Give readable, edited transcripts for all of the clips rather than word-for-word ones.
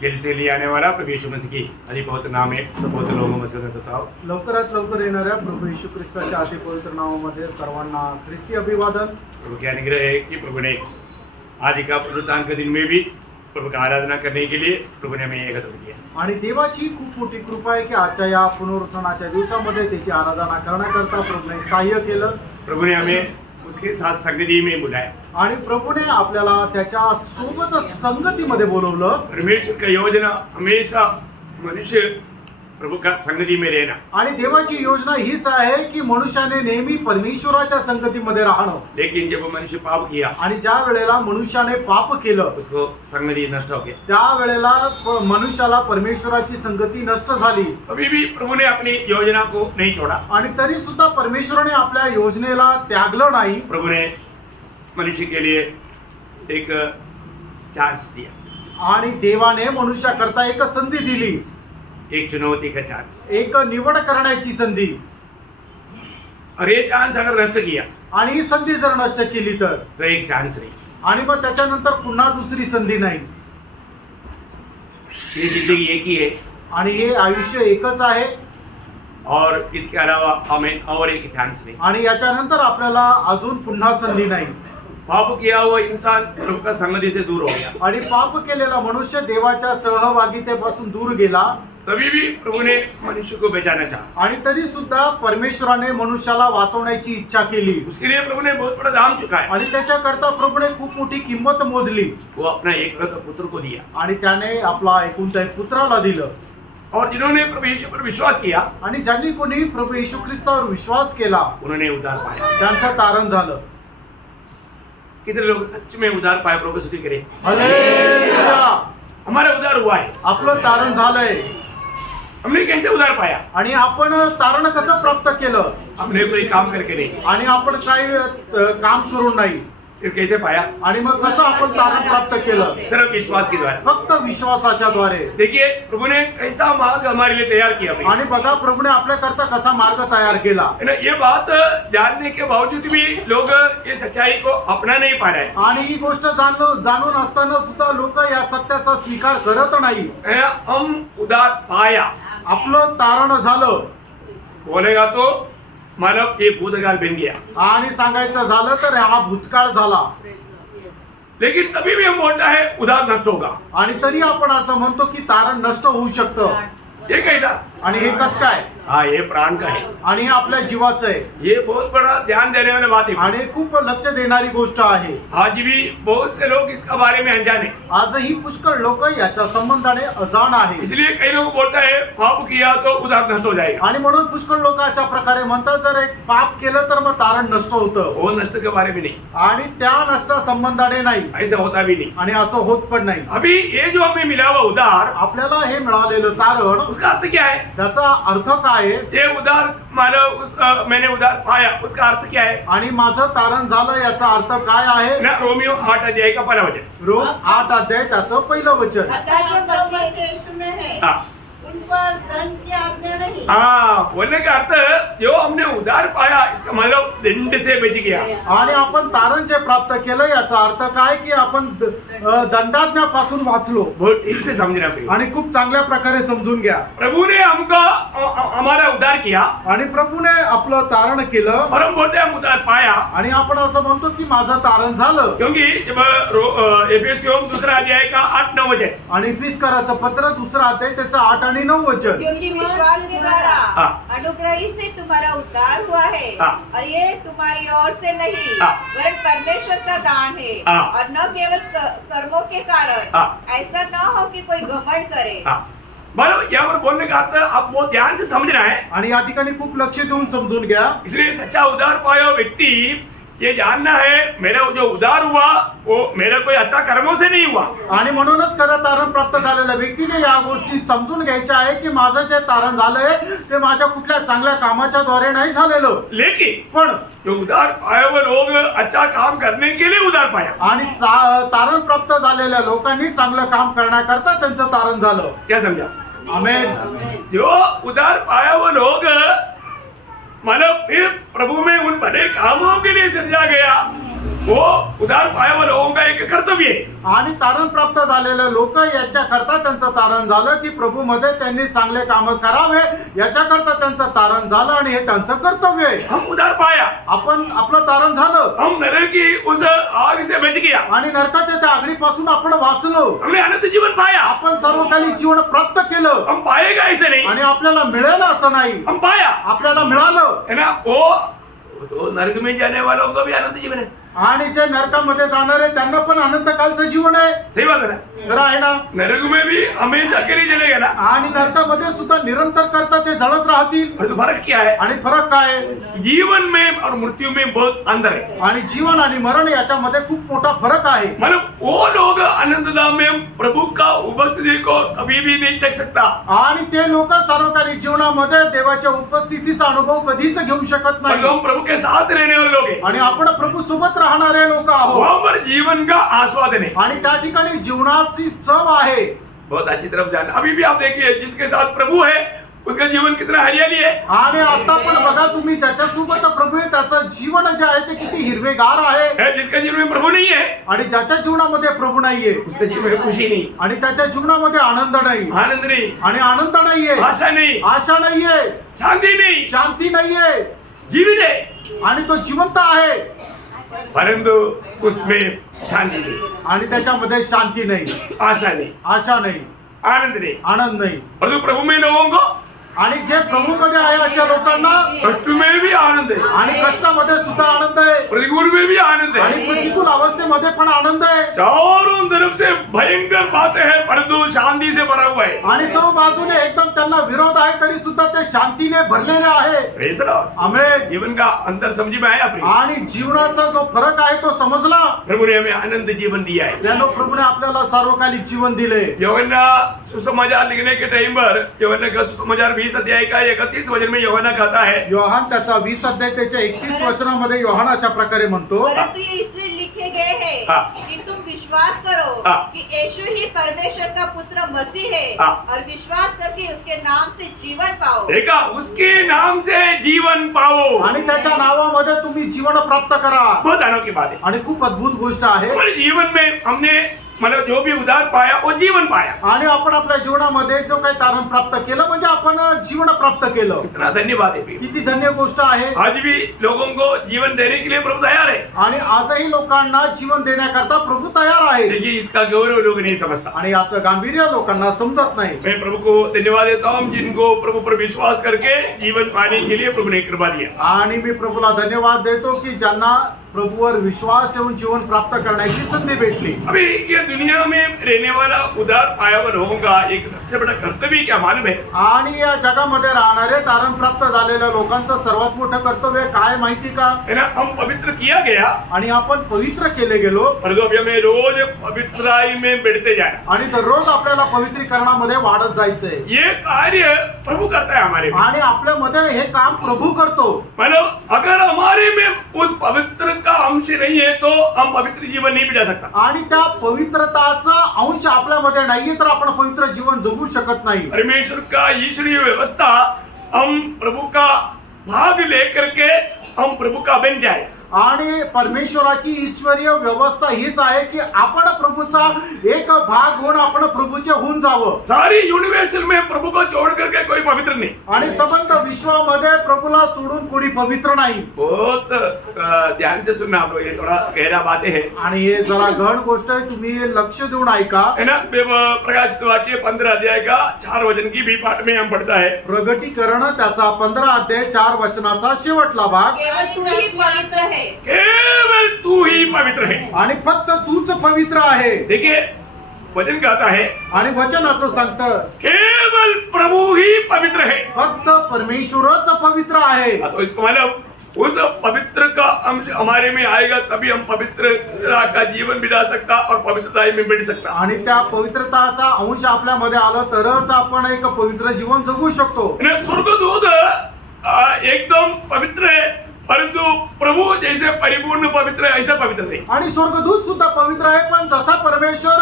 दिल से लिया आने वाला प्रभु यीशु मसीह की अधिक पवित्र नाम है सब पवित्र लोगों में से बताओ। लवकरात लवकर येणाऱ्या प्रभू येशू ख्रिस्ताच्या अति पवित्र नावामध्ये सर्वांना ख्रिस्ती अभिवादन। प्रभु के अनुग्रह है कि प्रभु ने आज का पुनरुत्थान के दिन में भी प्रभु का आराधना करने के लिए प्रभु ने हमें एकत्र किया आणि देवाची खूप मोठी कृपा आहे की आजच्या या पुनरुत्थानाच्या दिवसामध्ये त्याची आराधना करण्याकरता प्रभूने सहाय्य केलं। प्रभु ने हमें उसके साथ संगति में बुलाया आणि प्रभूने आपल्याला त्याच्या सोबत संगतीमध्ये बोलवलं। परमेश्वर का योजना हमेशा मनुष्य प्रभु का संगति में रहना आणि देवाची योजना हीच आहे की मनुष्याने नेहमी परमेश्वराच्या संगतीमध्ये राहणं। लेकिन जब मनुष्य पाप किया आणि ज्या वेळेला मनुष्याने पाप केलं उसको संगति नष्ट हो गया। त्या वेळेला मनुष्याला परमेश्वराची संगती नष्ट झाली। अभी भी प्रभु ने अपनी योजना को नहीं छोड़ा आणि तरी सुद्धा परमेश्वराने आपल्या योजनेला त्यागलं नाही। प्रभु ने मनुष्य के लिए एक चांस दिया आणि देवाने मनुष्याकरता एक संधी दिली, एक चुनौती का चांस। एक निवड करण्याची संधी। और ये चांस अगर नष्ट किया आणि ही संधी जर नष्ट केली तर एक चांस नहीं। आणि मग त्याच्यानंतर पुन्हा दुसरी संधी नाही। ये जिंदगी एक ही है आणि हे आयुष्य एकच आहे और इसके अलावा हमें और एक चांस नहीं। आणि याच्यानंतर आपल्याला अजून पुन्हा संधी नाही। पाप किया हुआ इंसान प्रभु का संगति से दूर हो गया आणि पाप केलेला मनुष्य देवाच्या सहभागितेपासून दूर गेला। तभी भी प्रभु ने मनुष्य को बचाना चाहा आणि तरी सुद्धा परमेश्वराने मनुष्याला वाचवण्याची इच्छा केली। उसके लिए प्रभु ने बहुत बड़ा दाम चुकाया आणि त्याच्याकरता प्रभूने खूप मोठी किंमत मोजली। वो अपना एकमात्र पुत्र को दिया आणि त्याने आपला एकुलता एक पुत्राला दिलं। और जिन्होंने प्रभु यीशु पर विश्वास किया आणि ज्यांनी कोणी प्रभू येशू ख्रिस्तावर विश्वास केला उन्होंने उद्धार पाया। त्यांचं तारण झालं। कितने लोग सच में उद्धार पाए? प्रभु स्तुति करें। हालेलुया। हमारा उद्धार हुआ है। आपलं तारण झालंय। हमने कैसे उद्धार पाया? आणि आपण तारण कसं प्राप्त केलं? हमने कोई काम करके नहीं, आणि आपण काही काम करून नाही। फिर कैसे पाया? आणि मग कसं आपण तारण प्राप्त केलं? सिर्फ विश्वास के द्वारा। फक्त विश्वासाच्या द्वारे। देखिए प्रभु ने कैसा मार्ग हमारे लिए तैयार किया भाई। आणि बघा प्रभूने आपल्याकरता कसा मार्ग तयार केला। है ना, ये बात जानने के बावजूद भी लोग ये सच्चाई को अपना नहीं पा रहे। आणि ही गोष्ट जाणून असताना सुद्धा लोक या सत्याचा स्वीकार करत नाही। हम उद्धार पाया आपलं तारण झालं बोलेगा तो मानव ये भूतकाल बन गया। आणि सांगायचं झालं तर हा भूतकाळ झाला। लेकिन तभी भी हम बोलता है उद्धार नष्ट होगा। आणि तरी आपण असं म्हणतो की तारण नष्ट होऊ शकतं। ये कैसा? आणि हे कसं काय? हाँ, ये प्राण का है। आणि हे आपल्या जीवाचं आहे। ये बहुत बड़ा ध्यान देने वाली बात है आणि खूप लक्ष देणारी गोष्ट आहे। आज भी बहुत से लोग इसका बारे में अनजान है। आजही पुष्कळ लोक याच्या संबंधाने अजाण आहे। इसलिए कई लोग बोलता है पाप किया तो उद्धार नष्ट हो जाएगा। आणि म्हणून पुष्कळ लोक अशा प्रकारे म्हणतात जर एक पाप केलं तर मग तारण नष्ट होतं। वो नष्ट के बारे में नहीं, आणि त्या नष्ट संबंधाने नाही, ऐसा होता भी नहीं। आणि असं होत पण नाही। अभी ये जो हमें मिला हुआ उद्धार, आपल्याला हे मिळालेलं तारण उसका अर्थ क्या है? त्याचा अर्थ काय आहे? ये उद्धार मानव मैंने उद्धार पाया, उसका अर्थ क्या है? आणि माझं तारण झालं याचा अर्थ काय आहे? ना रोमियो 8 अध्याय का पहला वचन। रोम 8 अध्याय त्याचं पहिलं वचन। अतः जो मसीह यीशु में है हाँ उन पर दंड की आज्ञा नहीं। हाँ, बोलने का अर्थ जो हमने उद्धार पाया इसका मतलब दंड से बच गया। आणि आपण तारण जे प्राप्त केलं याचा अर्थ काय की आपण दंडाज्ञापासून वाचलो। बहुत ठीक से समझना पड़ेगा। आणि खूप चांगल्या प्रकारे समजून घ्या। प्रभु ने हमको हमारा उद्धार किया आणि प्रभूने आपलं तारण केलं और हम बोलते हैं हम उद्धार पाया, आणि आपण असं म्हणतो की माझं तारण झालं। क्योंकि जब एफेसियों 2 अध्याय का 8-9 वचन आणि इफिसकराचं पत्र 2 अध्याय त्याचं 8 आणि 9 वचन। क्योंकि विश्वास के द्वारा हाँ। अनुग्रह ही से तुम्हारा उद्धार हुआ है हाँ। और ये तुम्हारी ओर से नहीं हाँ। वरन परमेश्वर का दान है हाँ। और न केवल कर्मों के कारण, हाँ। ऐसा न हो कि कोई घमंड करे। हाँ, मतलब यहाँ पर बोलने का अर्थ आप बहुत ध्यान से समझना है। आणि या ठिकाणी खूप लक्ष देऊन समजून घ्या। इसलिए सच्चा उद्धार पाया हुआ व्यक्ति ये जानना है मेरा जो उद्धार हुआ वो मेरा कोई अच्छा कर्मों से नहीं हुआ। आणि म्हणूनच खरं तारण प्राप्त झालेल्या व्यक्तीने या गोष्टी समजून घ्यायच्या आहे की माझं जे तारण झालंय ते माझ्या कुठल्या चांगल्या कामाच्या द्वारे नाही झालेलं। लेकिन पण जो उद्धार पाया हुआ लोग अच्छा काम करने के लिए उद्धार पाया। आणि तारण प्राप्त झालेल्या लोकांनी चांगलं काम करण्याकरता त्यांचं तारण झालं। क्या समझा? आमेन। जो उद्धार पाया हुआ लोग मतलब फिर प्रभु में उन बड़े कामों के लिए सजा गया वो उधार पाया हुआ लोगों का एक कर्तव्य है। आणि तारण प्राप्त झालेले लोक याच्याकरता त्यांचं तारण झालं की प्रभूमध्ये त्यांनी चांगले काम करावे, याच्याकरता त्यांचं तारण झालं आणि हे त्यांचं कर्तव्य आहे. हम उधार पाया, आपण आपलं तारण झालं हम नरक की उस आग से बच गया, आणि नरकाच्या त्या आगीपासून आपण वाचलो, हमने अनंत जीवन पाया, आपण सर्वकालिक जीवन प्राप्त केलं. हम पाएगा ऐसे नहीं, आणि आपल्याला मिळेल असं नाही, हम पाया आपल्याला मिळालं. है ना। वो तो नरक में जाने वालों का भी अनंत जीवन है। आणि जे नरकामध्ये जाणार आहे त्यांना पण अनंत कालचं जीवन आहे. सही बात है ना। तर आहे ना. नरक में भी हमेशा के लिए जलेगा ना। आणि नरकामध्ये सुद्धा निरंतर करता ते जळत राहतील. और तो फर्क क्या है? आणि फरक काय आहे? जीवन में और मृत्यु में बहुत अंतर है। आणि जीवन आणि मरण याच्यामध्ये खूप मोठा फरक आहे. मतलब वो लोग अनंत धाम में प्रभु का उपस्थिति को कभी भी नहीं चख सकता। आणि ते लोक सार्वकालिक जीवनामध्ये देवाच्या उपस्थितीचा अनुभव कधीच घेऊ शकत और नाही. हम प्रभु के साथ रहने वाले लोग हैं। आणि आपण प्रभू सोबत राहणारे लोक आहोत. वहाँ पर जीवन का आस्वादन है। आणि त्या ठिकाणी जीवनाची चव आहे. बहुत अच्छी तरफ जाना। अभी भी आप देखिए जिसके साथ प्रभु है उसका जीवन कितना हरियाली है। आणि आता पण बघा तुम्ही ज्याच्यासोबत प्रभू आहे त्याचं जीवन जे आहे ते किती हिरवेगार आहे. जिसका जीवन में प्रभु नहीं है आणि ज्याच्या जीवनामध्ये प्रभू नाहीये उसके जीवन में खुशी नहीं, आणि त्याच्या जीवनामध्ये आनंद नाही, आनंद नहीं, आणि आनंद नाहीये, आशा नहीं, आशा नाहीये, शांति नहीं, शांती नाहीये, जीवित है आणि तो जिवंत आहे परंतु उसमें शांति नहीं, आणि त्याच्यामध्ये शांती नाही, आशा नहीं, आशा नाही, आनंद नहीं। आनंद नाही. और जो प्रभु में लोगों को आणि जे प्रभूमध्ये आहे अशा लोकांना कष्ट में भी आनंद है, आणि कष्टामध्ये सुद्धा आनंद आहे, प्रतिकूल में भी आनंद आणि है। प्रतिकूल अवस्थेमध्ये पण आनंद आहे. चारों तरफ से भयंकर बातें हैं परंतु शांति से भरा हुआ है। आणि चौ बाजूने एकदम त्यांना विरोध आहे तरी सुद्धा ते शांतीने भरलेले आहे. Praise the Lord। आमेन. जीवन का अंतर समझ में आया अपनी। आणि जीवनाचा जो फरक आहे तो समजला. प्रभु ने हमें आनंद जीवन दिया है। यानो प्रभूने आपल्याला सार्वकालिक जीवन दिले. यूहन्ना सुसमाचार लिखने के टाइम पर यूहन्ना का सुसमाचार 20 अध्याय का 31 वचन में यूहन्ना कहता है, योहान त्याचा 20 अध्याय त्याच्या 31 वचनामध्ये योहान अशा प्रकारे म्हणतो, परंतु ये इसलिए लिखे गए हैं हाँ। कि तुम विश्वास करो हाँ। कि यीशु ही परमेश्वर का पुत्र मसीह है हाँ। और विश्वास करके उसके नाम से जीवन पाओ। देखा, उसके नाम से जीवन पाओ। आणि त्याच्या नावामध्ये तुम्ही जीवन प्राप्त करा. बहुत अनोखी बात है। आणि खूप अद्भुत गोष्ट आहे. हमारे जीवन में हमने मतलब जो भी उधार पाया वो जीवन पाया। आणि आपण आपल्या जीवनामध्ये जो काही तारण प्राप्त केलं म्हणजे आपण जीवन प्राप्त केलं. इतना धन्यवाद है। किती धन्य गोष्ट आहे. आज भी लोगों को जीवन देने के लिए प्रभु तैयार है, आणि आजही लोकांना जीवन देण्याकरता प्रभू तयार आहे. लेकिन इसका गौरव लोग नहीं समझता। आणि याचं गांभीर्य लोकांना समजत नाही. मैं प्रभु को धन्यवाद देता हूँ जिनको प्रभु पर विश्वास करके जीवन पाने के लिए प्रभु ने कृपा दिया। आणि मी प्रभूला धन्यवाद देतो की ज्यांना प्रभूवर विश्वास ठेवून जीवन प्राप्त करण्याची संधी भेटली. अभी ये दुनिया में रहने वाला उधार पाया हुआ लोगों का एक सबसे बड़ा कर्तव्य क्या मालूम है? आणि या जगामध्ये राहणारे तारण प्राप्त झालेल्या लोकांचं सर्वात मोठं कर्तव्य काय माहिती का? है ना, हम पवित्र किया गया आणि आपण पवित्र केले गेलो, परंतु अभी हमें रोज पवित्राई में बढ़ते जाए आणि दररोज आपल्याला पवित्रीकरणामध्ये वाढत जायचंय. ये कार्य प्रभु करता है हमारे में। आणि आपल्यामध्ये हे काम प्रभू करतो. मतलब अगर हमारे में उस पवित्र का अंश नहीं है तो हम पवित्र जीवन नहीं बिता सकता। आणि त्या पवित्रताचा अंश आपल्यामध्ये नाहीये तर आपण पवित्र जीवन जगू शकत नाही. परमेश्वर का ईश्वरीय व्यवस्था हम प्रभु का भाग लेकर के हम प्रभु का बन जाए। आणि परमेश्वराची ईश्वरीय व्यवस्था हीच आहे की आपण प्रभूचा एक भाग होऊन आपण प्रभूचे होऊन जावं. सारी यूनिवर्सल में प्रभु को छोड़ करके कोई पवित्र नहीं। आणि संबंध विश्वामध्ये प्रभूला सोडून कोणी पवित्र नाही. बहुत ध्यान से सुनना आप लोग, ये थोड़ा गहरा बातें हैं। आणि हे जरा गहन गोष्ट आहे, तुम्ही लक्ष देऊन ऐका. है ना, प्रकाशित वाक्य 15 अध्याय का 4 वचन की भी पाठ में हम पढ़ता है। प्रगटीकरण त्याचा 15 अध्याय 4 वचनाचा शेवटला भाग. केवल तू ही पवित्र है। केवल तू ही पवित्र है। आणि फक्त तूच पवित्र आहे. देखिए वचन कहता है आणि वचन असं सांगतं केवल प्रभु ही पवित्र है। फक्त परमेश्वरच पवित्र आहे. तो इसको मतलब उस पवित्र का अंश हमारे में आएगा तभी हम पवित्रता का जीवन बिता सकता और पवित्रता में बढ़ सकता। आणि त्या पवित्रताचा अंश आपल्यामध्ये आला तरच आपण एक पवित्र जीवन जगू शकतो. स्वर्गदूत एकदम पवित्र है परंतु प्रभु जैसे परिपूर्ण पवित्र है ऐसा पवित्र नहीं। आणि स्वर्गदूत सुद्धा पवित्र आहे, पण जसा परमेश्वर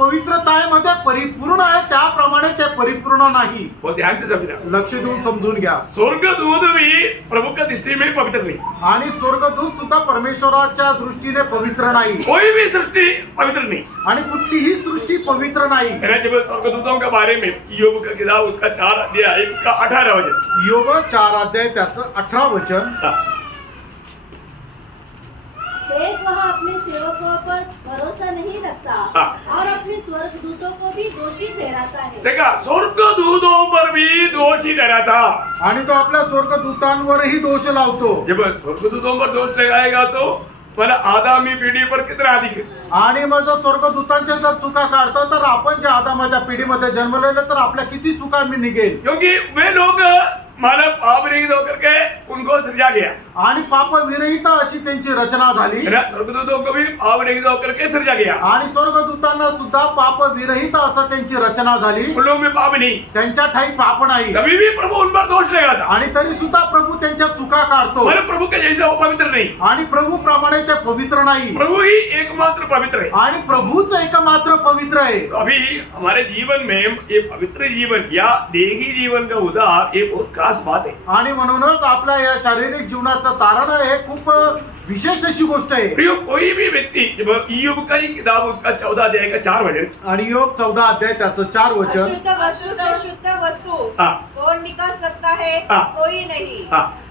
पवित्रतामध्ये परिपूर्ण आहे त्याप्रमाणे ते परिपूर्ण नाही. वो ध्यान से समझना। लक्ष देऊन समजून घ्या. स्वर्गदूत भी प्रभु का दृष्टि में पवित्र नहीं। आणि स्वर्गदूत सुद्धा परमेश्वराच्या दृष्टीने पवित्र नाही. कोई भी सृष्टि पवित्र नहीं। आणि कुठलीही सृष्टी पवित्र नाही. जब स्वर्गदूतों के बारे में योग का किताब उसका 4 अध्याय उसका 18 वचन। योग 4 अध्याय त्याचं 18 वचन. एक वह अपने सेवकों पर भरोसा नहीं रखता और अपने स्वर्गदूतों को भी दोषी ठहराता है. देखा, स्वर्गदूतों पर भी दोषी ठहराता। आणि तो आपल्या स्वर्गदूतांवरही दोष लावतो. जब स्वर्गदूतों पर दोष लगाएगा तो मला आगामी पिढी पर कितना अधिक है। आणि मग जर स्वर्गदूतांच्या जर चुका काढतो तर आपण जे आदामाच्या पिढीमध्ये जन्मलेले तर आपल्या किती चुका मी निघेल. क्योंकि वे लोग मानव पाप रहित होकर के उनको सृजा गया आणि पाप विरहित अशी त्यांची रचना झाली. स्वर्गदूतों को भी पाप रहित होकर के सृजा गया। आणि स्वर्गदूतांना सुद्धा पाप विरहित असं त्यांची रचना झाली. उन लोगों में पाप नहीं, त्यांच्या ठाई पाप नाही. कभी भी प्रभु उन पर दोष लगाता। आणि तरी सुद्धा प्रभू त्यांच्या चुका काढतो. पर प्रभु के जैसे वो पवित्र नहीं। आणि प्रभू प्रमाणे ते पवित्र नाही. प्रभु ही एकमात्र पवित्र है। आणि प्रभूच एकमात्र पवित्र आहे. अभी हमारे जीवन में ये पवित्र जीवन या देही जीवन का उदार ये बहुत खास बात है। आणि म्हणूनच आपल्या या शारीरिक जीवनाचं तारण हे खूप विशेष अशी गोष्ट आहे. प्रियो, कोई भी व्यक्ति जब ईयोब का ही किताब उसका 14 अध्याय का 4 वचन। आणि योग 14 अध्याय त्याचं 4 वचन. अशुद्ध वस्तु से शुद्ध वस्तु हाँ। कौन निकाल सकता है? हाँ। कोई नहीं।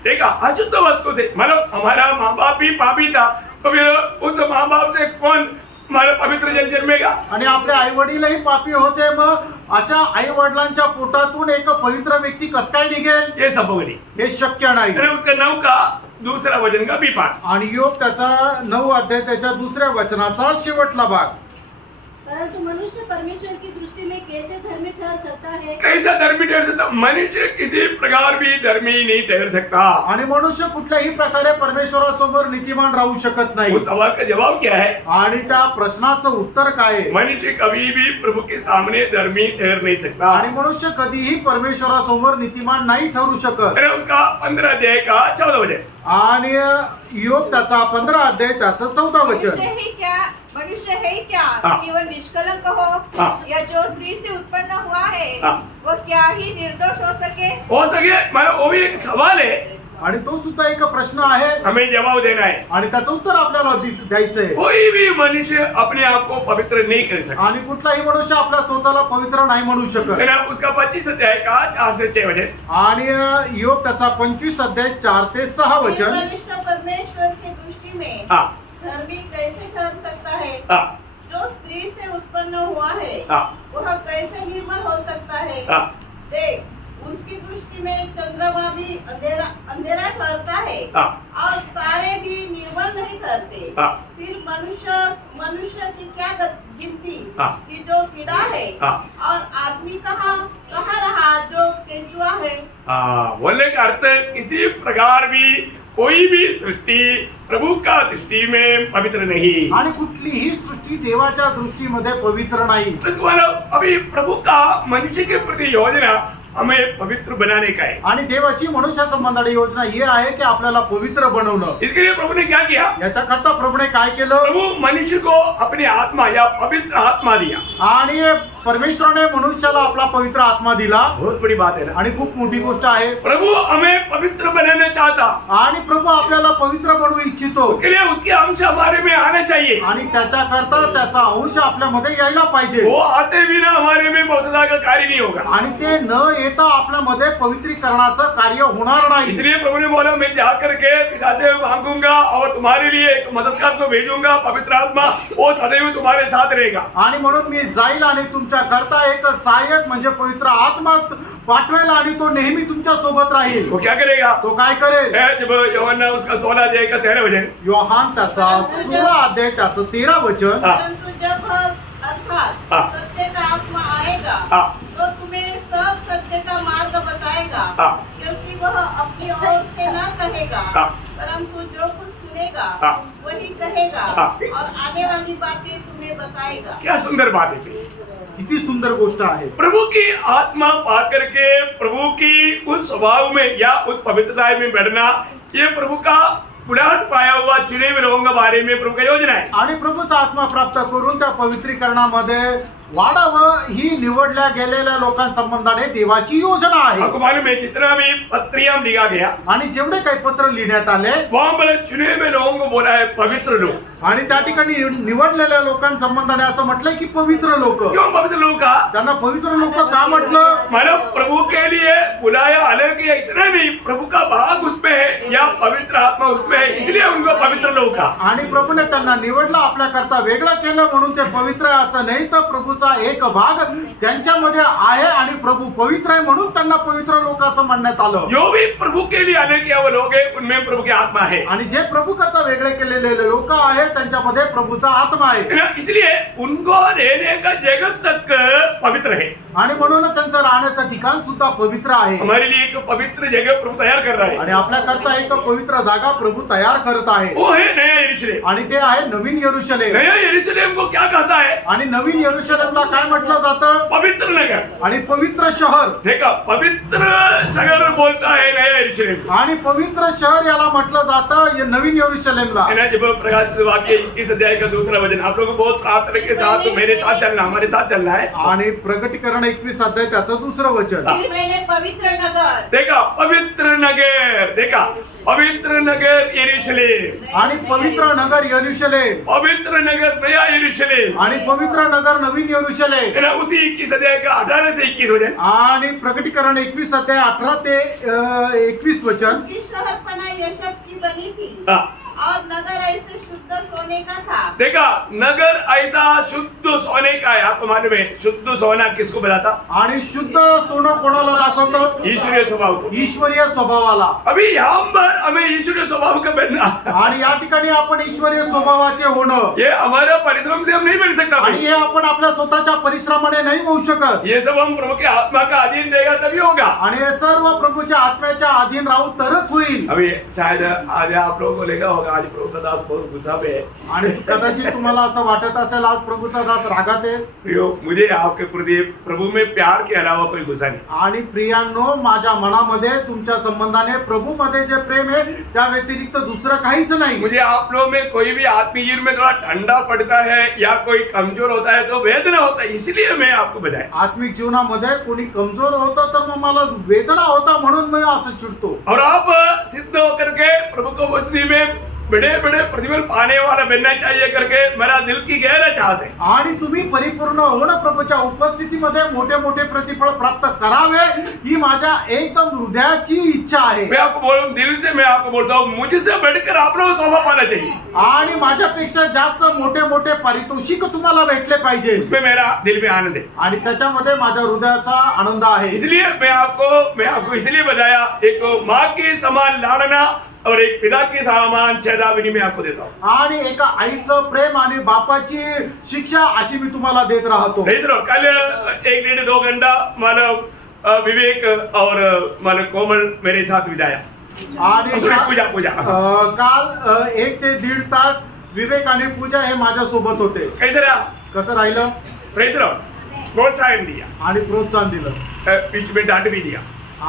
देखा, अशुद्ध वस्तु से मतलब हमारा माँ बाप भी पापी था, तो फिर उस माँ बाप से कौन हमारा पवित्र जन जन्मेगा? आणि आपले आई वडीलही पापी होते. मग अशा आई वडिलांच्या पोटातून एक पवित्र व्यक्ती कस काय निघेल? ये संभव नहीं। हे शक्य नाही. अरे उसका 9 का दूसरा वचन का भी पाठ। आणि योग त्याचा 9 अध्याय त्याच्या दुसऱ्या वचनाचा शेवटला भाग. परंतु मनुष्य परमेश्वर की दृष्टि में कैसे धर्मी ठहर सकता है? कैसा धर्मी ठहर सकता? मनुष्य किसी प्रकार भी धर्मी नहीं ठहर सकता। आणि मनुष्य कुठल्याही प्रकारे परमेश्वरासमोर नीतिमान राहू शकत नाही. उस सवाल का जवाब क्या है? आणि त्या प्रश्नाचं उत्तर काय आहे? मनुष्य कभी भी प्रभु के सामने धर्मी ठहर नहीं सकता। आणि मनुष्य कधीही परमेश्वरासमोर नीतिमान नाही ठरू शकत. अरे उसका 15 अध्याय का 14 वचन। आणि योग त्याचा 15 अध्याय त्याचं 14 वचन. मनुष्य है क्या हाँ। कि वह निष्कलंक हो? हाँ। या जो स्त्री से उत्पन्न हुआ है हाँ। वह क्या ही निर्दोष हो सके? हो सके, मतलब वो भी एक सवाल है, आणि तो सुद्धा एक प्रश्न आहे. हमें जवाब देना है। आणि त्याचं उत्तर आपल्याला द्यायचंय. कोई भी मनुष्य अपने आप को पवित्र नहीं कर सकता। आणि कुठलाही मनुष्य आपल्या स्वतःला पवित्र नाही म्हणू शकत. है ना? उसका 25 अध्याय का 4 से 6 वचन। आणि योग त्याचा 25 अध्याय 4 ते 6 वचन. मनुष्य परमेश्वर की दृष्टि में हाँ धर्मी कैसे ठहर सकता है? हाँ जो स्त्री से उत्पन्न हुआ है हाँ वह कैसे निर्मल हो सकता है? हाँ देख, उसकी दृष्टि में चंद्रमा भी अंधेरा अंधेरा ठहरता है हाँ और तारे भी निर्मल नहीं ठहरते। हाँ फिर मनुष्य की क्या गिनती हाँ। कि जो कीड़ा है हाँ। और आदमी कहाँ रहा जो केंचुआ है। हाँ, बोलने का अर्थ किसी प्रकार भी कोई भी सृष्टि प्रभु का दृष्टि में पवित्र नहीं। आणि कुठलीही सृष्टी देवाच्या दृष्टीमध्ये पवित्र नाही. तो मतलब अभी प्रभु का मनुष्य के प्रति योजना हमें पवित्र बनाने का है। आणि देवाची मनुष्य संबंधाची योजना ही आहे की आपल्याला पवित्र बनवणं. इसके लिए प्रभु ने क्या किया? याच्याकरता प्रभूने काय केलं? प्रभु मनुष्य को अपनी आत्मा या पवित्र आत्मा दिया। आणि परमेश्वराने मनुष्याला आपला पवित्र आत्मा दिला. बहुत बड़ी बात है ना? आणि खूप मोठी गोष्ट आहे. प्रभु हमें पवित्र बनाना चाहता, आणि प्रभू आपल्याला पवित्र बनवू इच्छितो. उसके लिए उसके अंश हमारे में आना चाहिए। आणि त्याच्याकरता त्याचा अंश आपल्यामध्ये यायला पाहिजे. वो आते बिना हमारे में पवित्रता का कार्य नहीं होगा। आणि ते न येता आपल्यामध्ये पवित्रीकरणाचं कार्य होणार नाही. इसलिए प्रभु ने बोला, मैं जाकर के पिता से मांगूंगा और तुम्हारे लिए एक मददगार को भेजूंगा, पवित्र आत्मा, वो सदैव तुम्हारे साथ रहेगा। आणि म्हणून मी जाईल आणि तुमच्या करता एक सहाय्यक म्हणजे पवित्र आत्मा पाठवेल आणि तो नेहमी तुमच्या सोबत राहील. वो क्या करेगा? तो काय करेल? जब यूहन्ना उसका 16 अध्याय का 13 वचन। योहान त्याचा 16 अध्याय त्याचं 13 वचन. परंतु जब अर्थात हाँ। सत्य का आत्मा आएगा हाँ। तो तुम्हें सब सत्य का मार्ग बताएगा। हाँ। क्योंकि वह अपनी ओर से न कहेगा हाँ। परंतु जो कुछ सुनेगा हाँ। वही कहेगा हाँ। और आने वाली बातें तुम्हें बताएगा। क्या सुंदर बात है। किती सुंदर गोष्ट आहे. प्रभु की आत्मा पा करके प्रभु की उस स्वभाव में या उस पवित्रता में बढ़ना, ये प्रभु का बुलाहट पाया हुआ चुने हुए लोगों के बारे में प्रभु का योजना है। आणि प्रभूचा आत्मा प्राप्त करून त्या पवित्रीकरणामध्ये वाढावं ही निवडल्या गेलेल्या लोकांसंबंधाने देवाची योजना आहे. आपको मालूम है जितना भी पत्रियां लिखा गया आणि जेवढे काही पत्र लिहिण्यात आले वहां पर चुने हुए लोगों को बोला है पवित्र लोग। आणि त्या ठिकाणी निवडलेल्या लोकांसंबंधाने असं म्हटलंय की पवित्र लोक. क्यों पवित्र लोग का? त्यांना पवित्र लोक का म्हटलं? मानव प्रभु के लिए बुलाया अलग है, इतना नहीं, प्रभु का भाग उसमें है या पवित्र आत्मा उसमें है, इसलिए उनको पवित्र लोग का। आणि प्रभूने त्यांना निवडलं, आपल्या करता वेगळं केलं म्हणून ते पवित्र आहे असं नाही, तर प्रभूचा एक भाग त्यांच्यामध्ये आहे आणि प्रभू पवित्र आहे म्हणून त्यांना पवित्र लोक असं म्हणण्यात आलं. जो भी प्रभु के लिए अलग किया वो लोग है उनमें प्रभु की आत्मा है। आणि जे प्रभू करता वेगळे केलेले लोक आहेत त्यांच्यामध्ये प्रभूचा आत्मा आहे. इसलिए उनको रहने का जगत तक पवित्र है। आणि म्हणून त्यांचं राहण्याचं ठिकाण सुद्धा पवित्र आहे. हमारे लिए एक पवित्र जगह प्रभु तैयार कर रहा है, आणि आपल्या करता एक पवित्र जागा प्रभु तयार करत आहे. वो है नया यरूशलेम। आणि ते आहे नवीन यरूशलेम. नया यरूशलेम को क्या कहता है? आणि नवीन यरूशलेमला काय म्हटलं जातं? पवित्र नगर। आणि पवित्र शहर. देखा, पवित्र शहर बोलता है नया यरूशलेम। आणि पवित्र शहर याला म्हटलं जातं नवीन यरूशलेमला. है ना, जब प्रकाशित वाक्य 21 अध्याय का दूसरा वचन, आप लोग बहुत प्रार्थना के साथ मेरे साथ चलना, हमारे साथ चलना है। आणि प्रकटीकरण 21 अध्याय त्याचं दुसरं वचन. फिर मैंने पवित्र नगर देखा, पवित्र नगर, देखा, पवित्र नगर यरूशलेम, आणि पवित्र नगर यरूशलेम. पवित्र नगर नया यरूशलेम, आणि पवित्र नगर नवीन यरूशलेम. है ना, उसी 21 अध्याय का 18 से 21 वचन। आणि प्रकटीकरण 21 अध्याय 18 ते 21 वचन. उसकी शहरपना यशब की बनी थी हाँ, और नगर ऐसे शुद्ध सोने का था। देखा, नगर ऐसा शुद्ध सोने का है। आपको मालूम है शुद्ध सोना किसको बताता? आणि शुद्ध सोनं कोणाला दाखवतो? ईश्वरीय स्वभाव को। ईश्वरीय स्वभावाला. अभी यहाँ पर हमें ईश्वरीय स्वभाव का बनना, आणि या ठिकाणी आपण ईश्वरीय स्वभावाचे होणं, ये हमारा परिश्रम से हम नहीं बन सकता। आणि हे आपण आपल्या स्वतःच्या परिश्रमाने नाही होऊ शकत. ये सब हम प्रभु के आत्मा का अधीन रहेगा तभी होगा। आणि हे सर्व प्रभूच्या आत्म्याच्या अधीन राहू तरच होईल. अभी शायद आज आप लोगों को लगा होगा आज प्रभु का दास बहुत गुस्सा पे है। आणि कदाचित तुम्हाला असं वाटत असेल आज प्रभूचा दास रागात आहे. प्रियो, मुझे आपके प्रति प्रभु में प्यार के अलावा कोई गुस्सा नहीं। आणि प्रियांनो, माझ्या मनामध्ये तुमच्या संबंधाने प्रभूमध्ये जे प्रेम आहे त्या व्यतिरिक्त दुसरं काहीच नाही. मुझे आप लोगों में कोई भी आत्मीय जीवन में थोड़ा ठंडा पड़ता है या कोई कमजोर होता है तो वेदना होता है, इसलिए मैं आपको बताया। आत्मिक जीवनामध्ये कोणी कमजोर होतं तर मग मला वेदना होता म्हणून मी असं चिडतो. और आप सिद्ध होकर के प्रभु को वसनी में बड़े बड़े प्रतिफल पाने वाला बनना चाहिए करके मेरा दिल की गहरा चाहत है। आणि तुम्ही परिपूर्ण होणं प्रभूच्या उपस्थितीमध्ये मोठे मोठे प्रतिफळ प्राप्त करावे ही माझ्या एकदम हृदयाची इच्छा आहे. मैं आपको बोल दिल से मैं आपको बोलता हूँ, मुझसे बढ़कर आप लोगों को तोहफा पाना चाहिए। आणि माझ्यापेक्षा जास्त मोठे मोठे पारितोषिक तुम्हाला भेटले पाहिजे. उसमें मेरा दिल में आनंद है, आणि त्याच्यामध्ये माझ्या हृदयाचा आनंद आहे. इसलिए मैं आपको इसलिए बताया, एक माँ के समान लाड़ना और एक पिता के समान चेतावनी मैं आपको देता हूँ। आणि एका आईचं प्रेम आणि बापाची शिक्षा अशी मी तुम्हाला देत राहतो. नहीं सर, कल 1-1.5-2 घंटा मानव विवेक और मानव कोमल मेरे साथ बिताया। आणि पूजा काल 1 ते 1.5 तास विवेक आणि पूजा हे माझ्या सोबत होते. कैसे रहा? कसं राहिलं? प्रेस प्रोत्साहन दिया, आणि प्रोत्साहन दिलं, बीच में डांट भी दिया,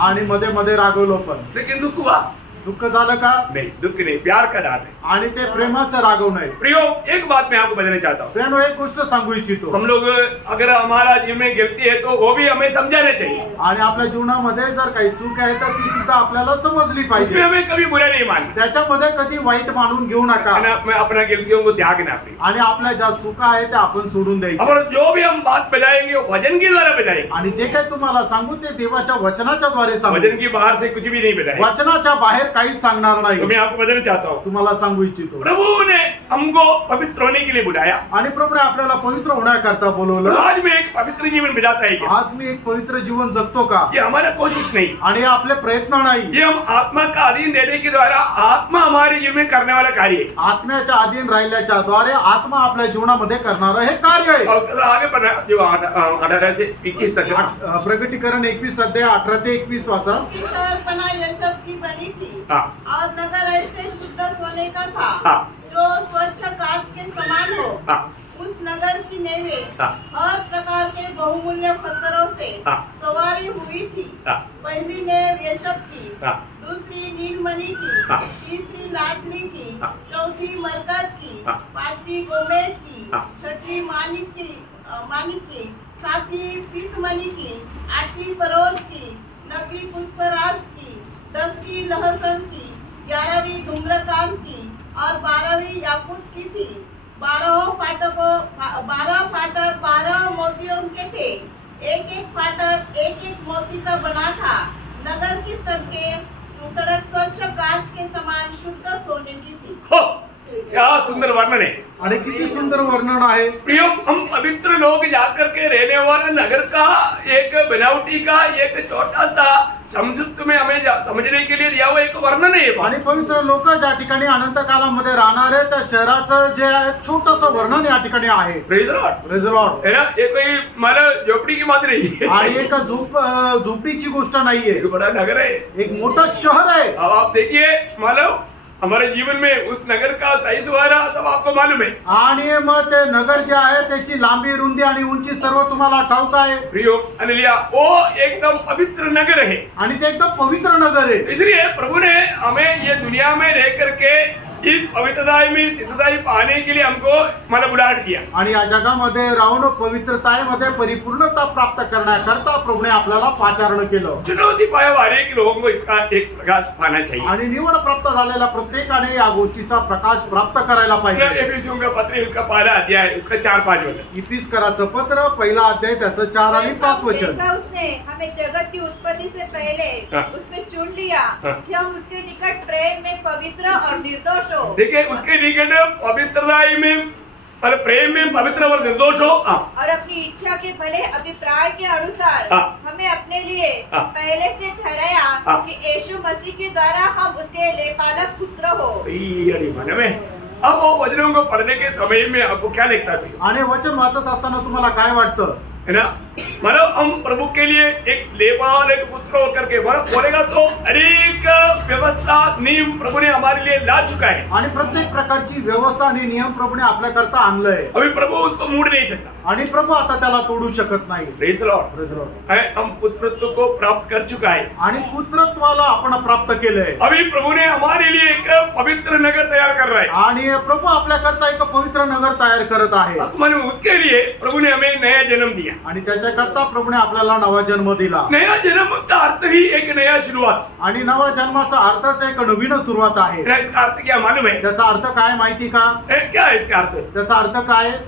आणि मध्ये मध्ये रागवलं पण. लेकिन दुख हुआ दुःख झालं का? नहीं, दुख नहीं, प्यार का डांट है। आणि ते प्रेमाचं रागव नाही. प्रियो, एक बात मैं आपको बताना चाहता हूँ, प्रेम एक गोष्ट सांगू इच्छितो. हम लोग अगर हमारा जीवन में गिरती है तो वो भी हमें समझाना चाहिए। आणि आपल्या जीवनामध्ये जर काही चूक आहे तर ती सुद्धा आपल्याला समजली उसमें पाहिजे. हमें कभी बुरा नहीं मानना, त्याच्यामध्ये कधी वाईट मानून घेऊ नका. है ना? मैं अपना गिरतियों को त्यागना अपनी, आणि आपल्या ज्या चुका आहेत त्या आपण सोडून द्यायच्या. और जो भी हम बात बताएंगे वो वचन के द्वारा बताएंगे। आणि जे काही तुम्हाला सांगू ते देवाच्या वचनाच्या द्वारे सांगू. वचन की बाहर से कुछ भी नहीं बताएंगे। वचनाच्या बाहेर काहीच सांगणार नाही. तो मैं आपको बताना चाहता हूँ, तुम्हाला सांगू इच्छितो. प्रभु ने हमको पवित्र होने के लिए बुलाया। आणि प्रभूने आपल्याला पवित्र होण्याकरता और बोलवलं. आज मैं एक पवित्र जीवन बिताता है क्या? आज मी एक पवित्र जीवन जगतो का? ये हमारा कोशिश नहीं, आणि हे आपले प्रयत्न नाही. ये हम आत्मा का अधीन रहने के द्वारा आत्मा हमारे जीवन में करने वाला कार्य है। आत्म्याच्या अधीन राहिल्याच्या द्वारे आत्मा आपल्या जीवनामध्ये करणारं हे कार्य आहे. और उसके आगे पढ़ना जो 18 से 21 तक है। प्रकटीकरण 21 अध्याय 18 ते 21 वाचा. उसकी शहरपना यशब की बनी थी हाँ, और नगर ऐसे शुद्ध सोने का था हाँ, जो स्वच्छ कांच के समान हो। हाँ, उस नगर की नेवें हाँ। हर प्रकार के बहुमूल्य पत्थरों से हाँ। सवारी हुई थी। हाँ। पहली नेव यशब की, हाँ। दूसरी नीलमणि की, हाँ। तीसरी लाडली की, हाँ। चौथी मरकत की, हाँ। पांचवी गोमेद की, हाँ। छठी मानिक की, सातवीं पीतमणि की, आठवीं फरोज की, नवीं पुष्पराज की, 10वीं लहसन की, 11वीं धूम्रकांत की और 12वीं याकूत की थी। 12 फाटक 12 मोतियों के थे। एक फाटक एक मोती का बना था। नगर की सड़क स्वच्छ कांच के समान शुद्ध सोने की थी। हो, क्या सुंदर वर्णन है। आणि किती सुंदर वर्णन आहे। प्रियो, हम पवित्र लोग जाकर के रहने वाले नगर का एक बनावटी का एक छोटा सा समझुत में हमें समझने के लिए दिया हुआ एक वर्णन है। आणि पवित्र लोक ज्या ठिकाणी अनंत कालामध्ये राहणारे त्या शहराचं जे छोटस वर्णन या ठिकाणी आहे। Praise Lord, praise Lord. है ना, ये कोई मानो झोपड़ी की बात नहीं है। आणि एक झोपडीची गोष्ट नाहीये, एक बड़ा नगर है। एक मोठं शहर आहे। अब आप देखिए, मानो हमारे जीवन में उस नगर का साइज वगैरह सब आपको मालूम है। आणि मग ते नगर जे आहे त्याची लांबी, रुंदी आणि उंची सर्व तुम्हाला ठाऊक आहे। प्रियो, हालेलुया, वो एकदम पवित्र नगर है आणि ते एकदम पवित्र नगर आहे। इसलिए प्रभु ने हमें ये दुनिया में रह करके इस पवित्रताई में सिद्धताई पाने के लिए हमको मन बुलाट किया। आणि या जगामध्ये राहून पवित्रतामध्ये परिपूर्णता प्राप्त करण्याकरता प्रभूने आपल्याला पाचारण केलं। चुनौती पाए हर एक लोगों को इसका एक प्रकाश पाना चाहिए। आणि निवड प्राप्त झालेल्या प्रत्येकाने या गोष्टीचा प्रकाश प्राप्त करायला पाहिजे। एफिसियों का पत्र उसका पहला अध्याय उसका 4-5 वचन। इफिसकराचं पत्र पहिला अध्याय त्याचं 4 आणि 5 वचन। जैसा उसने हमें जगत की उत्पत्ति से पहले हाँ। उसमें चुन लिया हाँ। कि हम उसके निकट प्रेम में पवित्र और निर्दोष हो। देखिए, उसके निकट पवित्रताई में और प्रेम में पवित्र और निर्दोष हो। और अपनी इच्छा के भले अभिप्राय के अनुसार हाँ। हमें अपने लिए हाँ। पहले से ठहराया हाँ। कि यीशु मसीह के द्वारा हम उसके लेपालक पुत्र हो। अरे मन में अब वो वचनों को पढ़ने के समय में आपको क्या लगता है? आणि वचन वाचत असताना तुम्हाला काय वाटतं? है ना, मतलब हम प्रभु के लिए एक लेपाल एक पुत्र होकर के बोलेगा तो अनेक व्यवस्था नियम प्रभु ने हमारे लिए ला चुका है। आणि प्रत्येक प्रकारची व्यवस्था आणि नियम प्रभूने आपल्याकरता आणलंय। अभी प्रभु उसको मोड़ नहीं सकता। आणि प्रभू आता त्याला तोडू शकत नाही। Praise Lord. Praise Lord. है, हम पुत्रत्व को प्राप्त कर चुका है। आणि पुत्रत्वाला आपण प्राप्त केलंय। अभी प्रभु ने हमारे लिए एक पवित्र नगर तैयार कर रहा है। आणि प्रभू आपल्याकरता एक पवित्र नगर तयार करत आहे। मतलब उसके लिए प्रभु ने हमें नया जन्म दिया। आणि त्याच्याकरता प्रभूने आपल्याला नवा जन्म दिला। नया जन्म का अर्थ ही एक नया शुरुआत। आणि नवा जन्माचा अर्थच एक नवीन सुरुवात आहे। इसका अर्थ क्या मालूम है? त्याचा अर्थ काय माहिती का? क्या है इसका अर्थ? त्याचा अर्थ काय?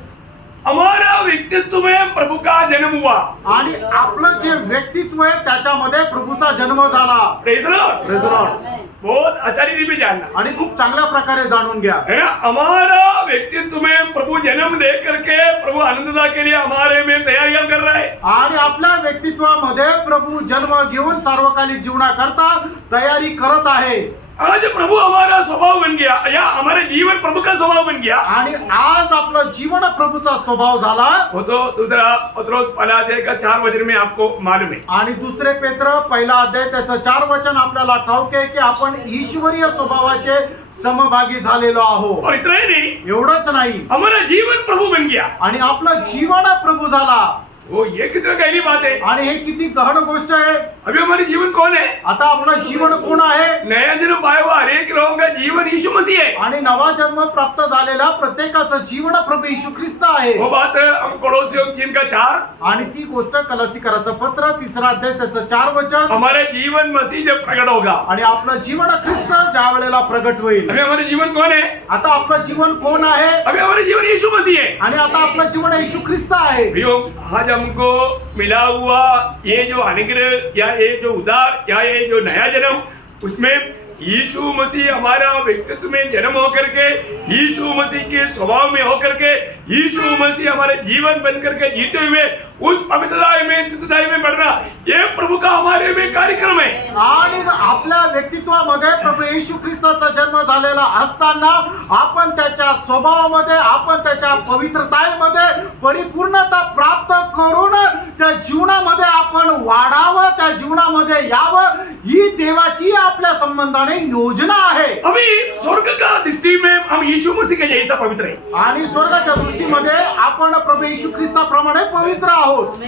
हमारा व्यक्तित्व में प्रभु का जन्म हुआ। आणि आपलं जे व्यक्तित्व आहे त्याच्यामध्ये प्रभूचा जन्म झाला। Praise Lord. Praise Lord. बहुत अच्छा रीति में जानना आणि खूप चांगल्या प्रकारे जाणून घ्या। है ना, हमारा व्यक्तित्व में प्रभु जन्म ले करके प्रभु आनंदता के लिए हमारे में तैयारियां कर रहा है। आणि आपल्या व्यक्तित्वामध्ये प्रभू जन्म घेऊन सार्वकालिक जीवनाकरता तयारी करत आहे। आज प्रभु हमारा स्वभाव बन गया या हमारे जीवन प्रभु का स्वभाव बन गया। आणि आज आपलं जीवन प्रभूचा स्वभाव झाला। वो तो दूसरा पत्रोस पहला अध्याय का 4 वचन में आपको मालूम है। आणि दुसरे पेत्र पहिला अध्याय त्याचं 4 वचन आपल्याला ठाऊक आहे की आपण ईश्वरीय स्वभावाचे समभागी झालेलो आहोत। और इतना ही नहीं, एवढंच नाही, हमारा जीवन प्रभु बन गया। आणि आपलं जीवन प्रभू झाला। वो ये कितना गहरी बात है। आणि हे किती गहन गोष्ट आहे। अभी हमारे जीवन कौन है? आता आपलं जीवन कोण आहे? नया जन्म पाया हुआ हर एक लोगों का जीवन यीशु मसीह है। आणि नवा जन्म प्राप्त झालेला प्रत्येकाचं जीवन प्रभू येशू ख्रिस्त आहे। वो बात हम कोलोसियों 3 का 4। आणि ती गोष्ट कलसीकराचं पत्र 3रा अध्याय त्याचं 4 वचन। हमारा जीवन मसीह जब प्रकट होगा। आणि आपलं जीवन ख्रिस्त ज्या वेळेला प्रगट होईल। अभी हमारे जीवन कौन है? आता आपलं जीवन कोण आहे? अभी हमारे जीवन यीशु मसीह है। आणि आता आपलं जीवन येशू ख्रिस्त आहे। प्रियो, आज हमको मिला हुआ ये जो अनुग्रह या ये जो उदार या ये जो नया जन्म, उसमें यीशु मसीह हमारा व्यक्तित्व में जन्म होकर के यीशु मसीह के स्वभाव में होकर के यीशु मसीह हमारे जीवन बन करके जीते हुए उस पवित्रताई में सिद्धताई में बढ़ना, ये प्रभु का हमारे में कार्यक्रम है। आणि आपल्या व्यक्तित्वामध्ये प्रभू येशू ख्रिस्ताचा जन्म झालेला असताना आपण त्याच्या स्वभावामध्ये, आपण त्याच्या पवित्रताईमध्ये परिपूर्णता प्राप्त करून त्या जीवनामध्ये आपण वाढावं, त्या जीवनामध्ये यावं, ही देवाची आपल्या संबंधाने योजना आहे. अभी स्वर्ग का दृष्टि में हम यीशु मसीह के जैसा पवित्र है. आणि स्वर्गाच्या दृष्टीमध्ये आपण प्रभू येशू ख्रिस्ताप्रमाणे पवित्र आहोत.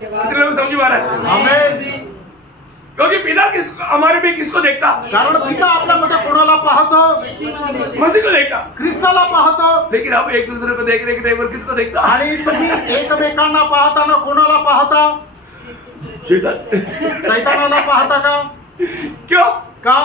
कितने लोग समझ पा रहे हैं? आमेन. क्योंकि पिता हमारे में किसको देखता? कारण पिता आपल्यामध्ये कोणाला पाहतो? मसीह को देखता. ख्रिस्ताला पाहतो. लेकिन आप एक दूसरे को देखने के टाइम पर किसको देखता? आणि तुम्ही एकमेकांना पाहताना कोणाला पाहता? सैतानाला पाहता का? क्यों? का?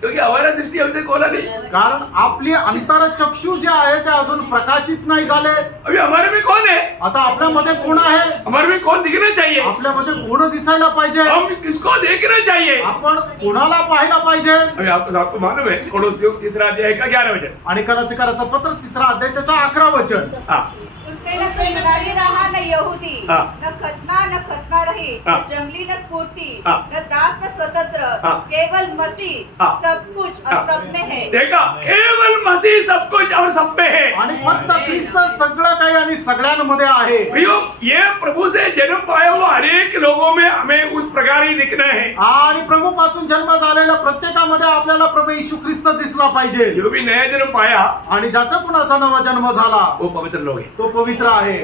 क्योंकि हमारा दृष्टि अभी तक खोला नहीं. कारण आपली अंतरचक्षु जे आहे ते अजून प्रकाशित नाही झाले. अभी हमारे में कौन है? आता आपल्यामध्ये कोण आहे? हमारे में कौन दिखना चाहिए? आपल्यामध्ये कोण दिसायला पाहिजे? हम किसको देखना चाहिए? आपण कोणाला पाहायला पाहिजे? अभी आपको मालूम है कोलोसियों 3 अध्याय का 11 वचन. आणि कलासिकाराचं पत्र 3 अध्याय त्याचं 11 वचन. हाँ. उसने न खतनारी रहा न यहूदी, हाँ. न खतना रही, न हाँ. जंगली न स्फूर्ति, हाँ. न दास न स्वतंत्र, हाँ. केवल मसीह हाँ. सब कुछ और हाँ. सब में है. देखा, केवल मसीह सब कुछ और सब पे है. आणि फक्त ख्रिस्त सगळं काही आणि सगळ्यांमध्ये आहे. भैया ये प्रभु से जन्म पाया हुआ अनेक लोगों में हमें उस प्रकार ही दिखना है. आणि प्रभू पासून जन्म झालेल्या प्रत्येकामध्ये आपल्याला प्रभू येशू ख्रिस्त दिसला पाहिजे. जो भी नया जन्म पाया आणि ज्याचा कुणाचा नवा जन्म झाला वो पवित्र लोग हैं. तो पवित्र आहे.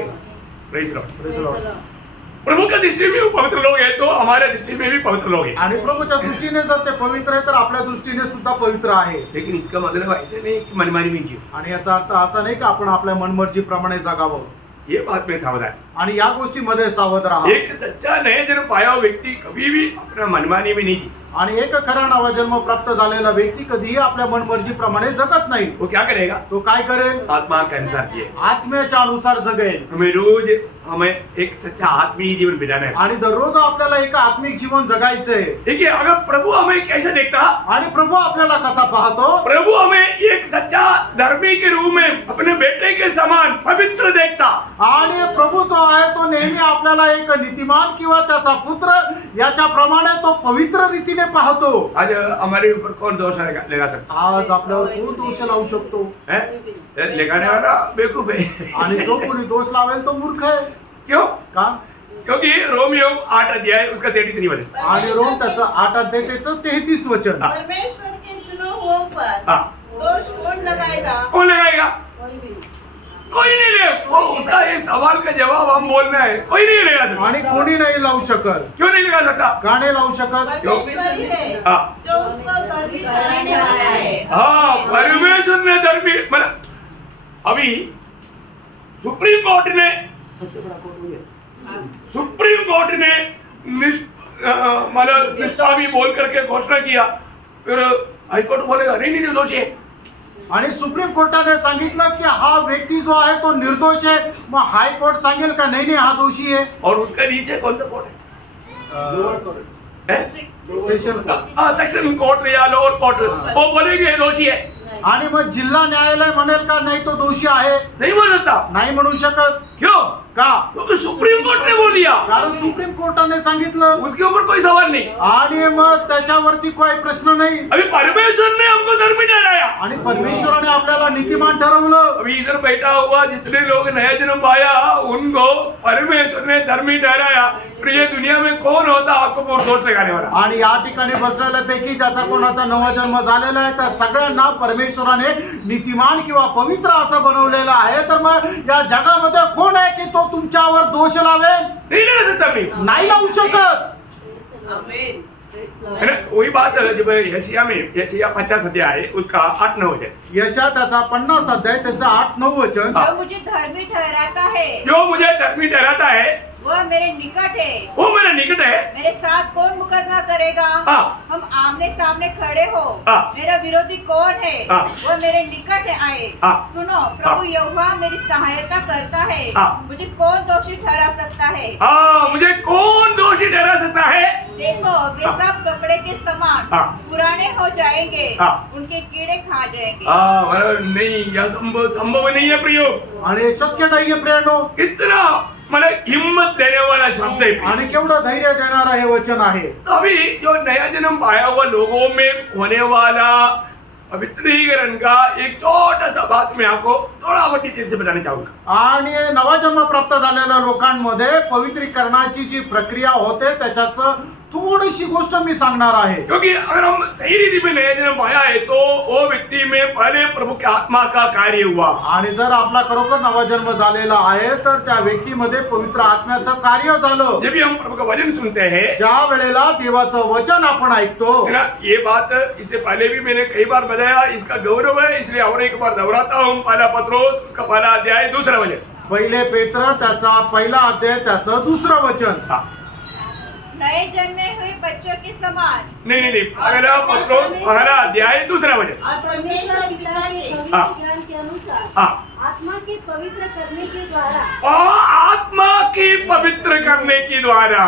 Praise the Lord. Praise the Lord. प्रभु के दृष्टि में वो पवित्र लोग हैं तो हमारे दृष्टि में भी पवित्र लोग हैं. आणि प्रभूच्या दृष्टीने जर ते पवित्र आहे तर आपल्या दृष्टीने सुद्धा पवित्र आहे. लेकिन इसका मतलब ऐसे नहीं कि मनमानी में जियो. आणि याचा अर्थ असा नाही की आपण आपल्या मनमर्जीप्रमाणे जगावं. ये बात में सावधान. आणि या गोष्टीमध्ये सावध राहा. एक सच्चा नया जन्म पाया हुआ व्यक्ति कभी भी अपना मनमानी में नहीं जी. आणि एक खरा नवा जन्म प्राप्त झालेला व्यक्ती कधीही आपल्या मनमर्जीप्रमाणे जगत नाही. वो क्या करेगा? तो काय करेल? आत्मा के अनुसार जिए. आत्म्याच्या अनुसार जगेल. हमें एक सच्चा आत्मीय जीवन बिताना है. आणि दररोज आपल्याला एक आत्मिक जीवन जगायचंय. देखिए अगर प्रभु हमें कैसे देखता? आणि प्रभू आपल्याला कसा पाहतो? प्रभु हमें एक सच्चा धर्मी के रूप में अपने बेटे के समान पवित्र देखता. आणि प्रभू जो आहे तो नेहमी आपल्याला एक नीतिमान किंवा त्याचा पुत्र याच्या प्रमाणे तो पवित्र रीतीने पाहतो. आज हमारे ऊपर कौन दोष लगा सकता आज आपल्यावर कोण दोष लावू शकतो? है? लगाने वाला बेवकूफ है. आणि जो कोणी दोष लावेल तो मूर्ख आहे. क्यों? का? क्योंकि रोमियो 8 अध्याय उसका 33 वचन. आणि रोम त्याचं 8 अध्याय त्याचं 33 वचन. परमेश्वर के चुने हुओं पर हाँ. दोष कौन लगाएगा? कौन लगाएगा? कोई भी नहीं. कोई नहीं ले. वो उसका ये सवाल का जवाब हम बोलना है. कोई नहीं लगा सकता. आणि कोणी नाही लावू शकत. क्यों नहीं लगा सकता? का नाही लावू शकत? परमेश्वर ही है हाँ. जो उसको धर्मी कराने वाला है. हाँ परमेश्वर ने धर्मी मतलब अभी सुप्रीम कोर्ट ने मतलब निष्पापी बोल करके घोषणा किया. फिर हाईकोर्ट बोलेगा नहीं नहीं दोषी है. आणि सुप्रीम कोर्टाने सांगितलं की हा व्यक्ती जो आहे तो निर्दोष आहे. मग हायकोर्ट सांगेल का नाही नाही हा दोषी आहे? और उसका नीचे कौन सा कोर्ट है? Session court. सेक्शन कोर्ट या लोअर कोर्ट वो बोलेंगे दोषी है. आणि मग जिल्हा न्यायालय म्हणेल का नाही तो दोषी आहे? नहीं बोल सकता. नाही म्हणू शकत. क्यों? का? क्योंकि सुप्रीम कोर्ट ने बोल दिया. कारण सुप्रीम कोर्टाने सांगितलं. उसके ऊपर कोई सवाल नहीं. आणि मग त्याच्यावरती काही प्रश्न नाही. अभी परमेश्वर ने हमको धर्मी ठहराया. आणि परमेश्वराने आपल्याला नीतिमान ठरवलं. अभी इधर बैठा हुआ जितने लोग नया जन्म पाया उनको परमेश्वर ने धर्मी ठहराया. फिर ये दुनिया में कौन होता आपको बहुत दोष लगाने वाला? आणि या ठिकाणी बसलेल्यापैकी ज्याचा कोणाचा नवा जन्म झालेला आहे त्या सगळ्यांना परमेश्वराने नीतिमान किंवा पवित्र असं बनवलेलं आहे. तर मग या जगामध्ये कोण आहे की तो तुमच्यावर दोष लावेल? नहीं लगा सकता मैं. नाही लावू शकत. है ना? वही बात जब यशाया 50 अध्याय है उसका 8-9 वचन. यशा त्याचा 50 अध्याय त्याचा 8-9 वचन. जो मुझे धर्मी ठहराता है जो मुझे धर्मी ठहराता है वह मेरे निकट है. वो मेरा निकट है. मेरे साथ कौन मुकदमा करेगा? हाँ. हम आमने सामने खड़े हो. हाँ. मेरा विरोधी कौन है? हाँ. वह मेरे निकट आए. हाँ. सुनो प्रभु हाँ. यहोवा मेरी सहायता करता है. हाँ. मुझे कौन दोषी ठहरा सकता है? हाँ मुझे कौन दोषी ठहरा सकता है? देखो वे हाँ. सब कपड़े के समान हाँ. पुराने हो जाएंगे. हाँ. उनके कीड़े खा जाएंगे. हाँ मतलब नहीं यह संभव नहीं है प्रियो. आणि शक्य नाहीये प्रियानो. इतना मतलब हिम्मत देने वाला शब्द है. आणि केवढं धैर्य देणारं हे वचन आहे. अभी जो नया जन्म पाया हुआ लोगों में होने वाला पवित्रीकरण का एक छोटा सा बात मैं आपको थोड़ा और डिटेल से बताना चाहूंगा। आणि नवा जन्म प्राप्त झालेल्या लोकांमध्ये पवित्रीकरणाची जी प्रक्रिया होते त्याच्याच थोडीशी गोष्ट मी सांगणार आहे. क्योंकि अगर हम सही रीति में नया जन्म पाया है तो वो व्यक्ति में पहले प्रभु के आत्मा का कार्य हुआ। आणि जर आपला खरोखर नवा जन्म झालेला आहे तर त्या व्यक्तीमध्ये पवित्र आत्म्याचं कार्य झालं. जब भी हम प्रभु का वचन सुनते हैं, ज्या वेळेला देवाचं वचन आपण ऐकतो, है ना, ये बात इससे पहले भी मैंने कई बार बताया, इसका गौरव है इसलिए और एक बार दोहराता हूँ। पहला पत्रोस का पहला अध्याय दूसरा वचन, पहिले पेत्र त्याचा पहिला अध्याय त्याचं दुसरं वचन. हाँ। नए जन्मे हुए बच्चों के समान नहीं, पहला पत्रोस पहला अध्याय दूसरा वचन। और परमेश्वर परमेश्वर पिता पिता के के पवित्र हाँ। ज्ञान के अनुसार हाँ। आत्मा के पवित्र करने के द्वारा और आत्मा की पवित्र करने की द्वारा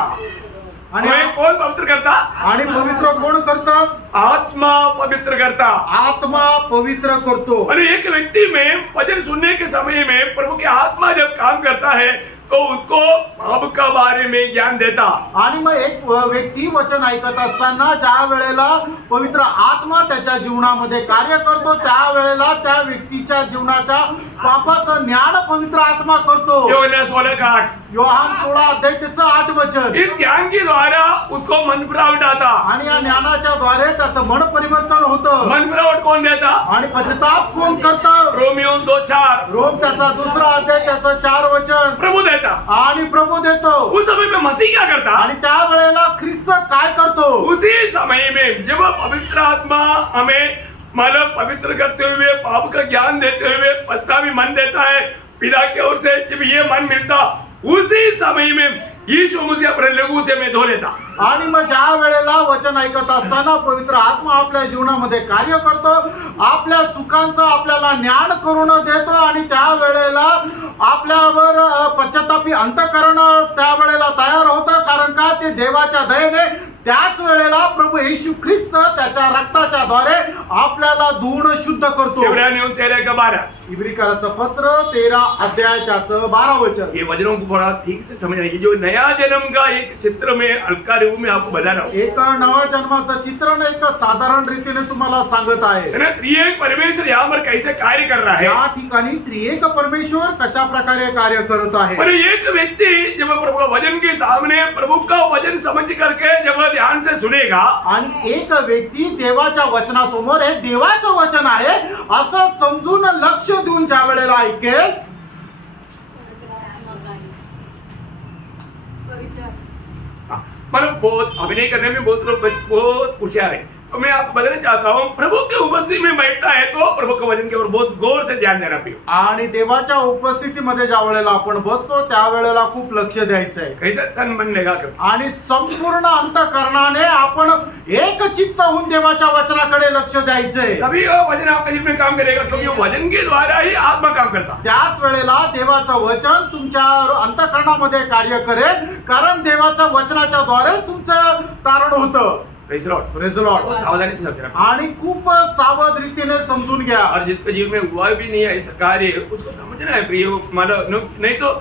आणि हमें कौन पवित्र करता? आणि पवित्र कोण करतं? आत्मा पवित्र करता। आत्मा पवित्र करतो. और एक व्यक्ति में वचन सुनने के समय में प्रभु की आत्मा जब काम करता है तो उसको पाप का बारे में ज्ञान देता। आणि मग एक व्यक्ती वचन ऐकत असताना ज्या वेळेला पवित्र आत्मा त्याच्या जीवनामध्ये कार्य करतो त्या वेळेला त्या व्यक्तीच्या जीवनाच्या पापाचं ज्ञान पवित्र आत्मा करतो. योहन्ना 16:8। योहान 16 अध्याय त्याचं 8 वचन. इस ज्ञान के द्वारा उसको मन फिरावट आता। आणि या ज्ञानाच्या द्वारे त्याचं मन परिवर्तन होतं. मन फिरावट कौन देता? आणि पश्चाताप कोण करतं? रोमियो 2:4। रोम त्याचा दुसरा अध्याय त्याचं 4 वचन. प्रभु देता। आणि प्रभू देतो. उस समय में मसीह क्या करता? आणि त्या वेळेला ख्रिस्त काय करतो? उसी समय में जब पवित्र आत्मा हमें मतलब पवित्र करते हुए पाप का ज्ञान देते हुए पश्चातापी मन देता है पिता की ओर से, जब ये मन मिलता उसी समय में यीशु मसीह अपने लहू से मैं धो लेता। आणि मग ज्या वेळेला वचन ऐकत असताना पवित्र आत्मा आपल्या जीवनामध्ये कार्य करतो, आपल्या चुकांचं आपल्याला ज्ञान करून देतो आणि त्या वेळेला आपल्यावर पश्चातापी अंतःकरण त्या वेळेला तयार होतं. कारण का? ते देवाच्या दयेने त्याच वेळेला प्रभू येशू ख्रिस्त त्याच्या रक्ताच्या द्वारे आपल्याला धुवून शुद्ध करतो. इब्रानियों 13:12। इब्रिकराचं पत्र 13 अध्याय त्याचं 12 वचन. ये वचनों को बड़ा ठीक से समझना है। ये जो नया जन्म का एक चित्र में हल्का रूप में आपको बता रहा हूँ, एक नवा जन्माचं चित्रण एक साधारण रीतीने तुम्हाला सांगत आहे. है ना, त्रिएक परमेश्वर यहाँ पर कैसे कार्य कर रहा है। या ठिकाणी त्रिएक परमेश्वर कशा प्रकारे कार्य करत आहे. पर एक व्यक्ति जब प्रभु का वचन के सामने प्रभु का वचन समझ करके जब ध्यान से सुनेगा, आणि एक व्यक्ती देवाच्या वचनासमोर हे देवाचं वचन आहे असं समजून लक्ष देऊन ज्या वेळेला ऐकेल, मतलब बहुत अभिनय करने में बहुत लोग बहुत होशियार है। तो मैं आपको बताना चाहता हूँ, प्रभु के उपस्थिति में बैठता है तो प्रभु के वचन के ऊपर बहुत गौर से ध्यान देना पियो। आणि देवाच्या उपस्थितीमध्ये ज्या वेळेला आपण बसतो त्या वेळेला खूप लक्ष द्यायचंय. कैसे तन मन लगा कर, आणि संपूर्ण अंतःकरणाने आपण एक चित्त होऊन देवाच्या वचनाकडे लक्ष द्यायचंय. तभी वो वचन आपके जीवन में काम करेगा, क्योंकि वो वचन के द्वारा ही आत्मा काम करता। त्याच वेळेला देवाचं वचन तुमच्या अंतःकरणामध्ये कार्य करेल, कारण देवाच्या वचनाच्या द्वारेच तुमचं तारण होतं. Praise the Lord। Praise the Lord. वो सावधानी से समझना। आणि खूप सावध रीतीने समजून घ्या. और जिसके जीवन में हुआ भी नहीं है ऐसा कार्य, उसको समझना है प्रिय। मानो नहीं तो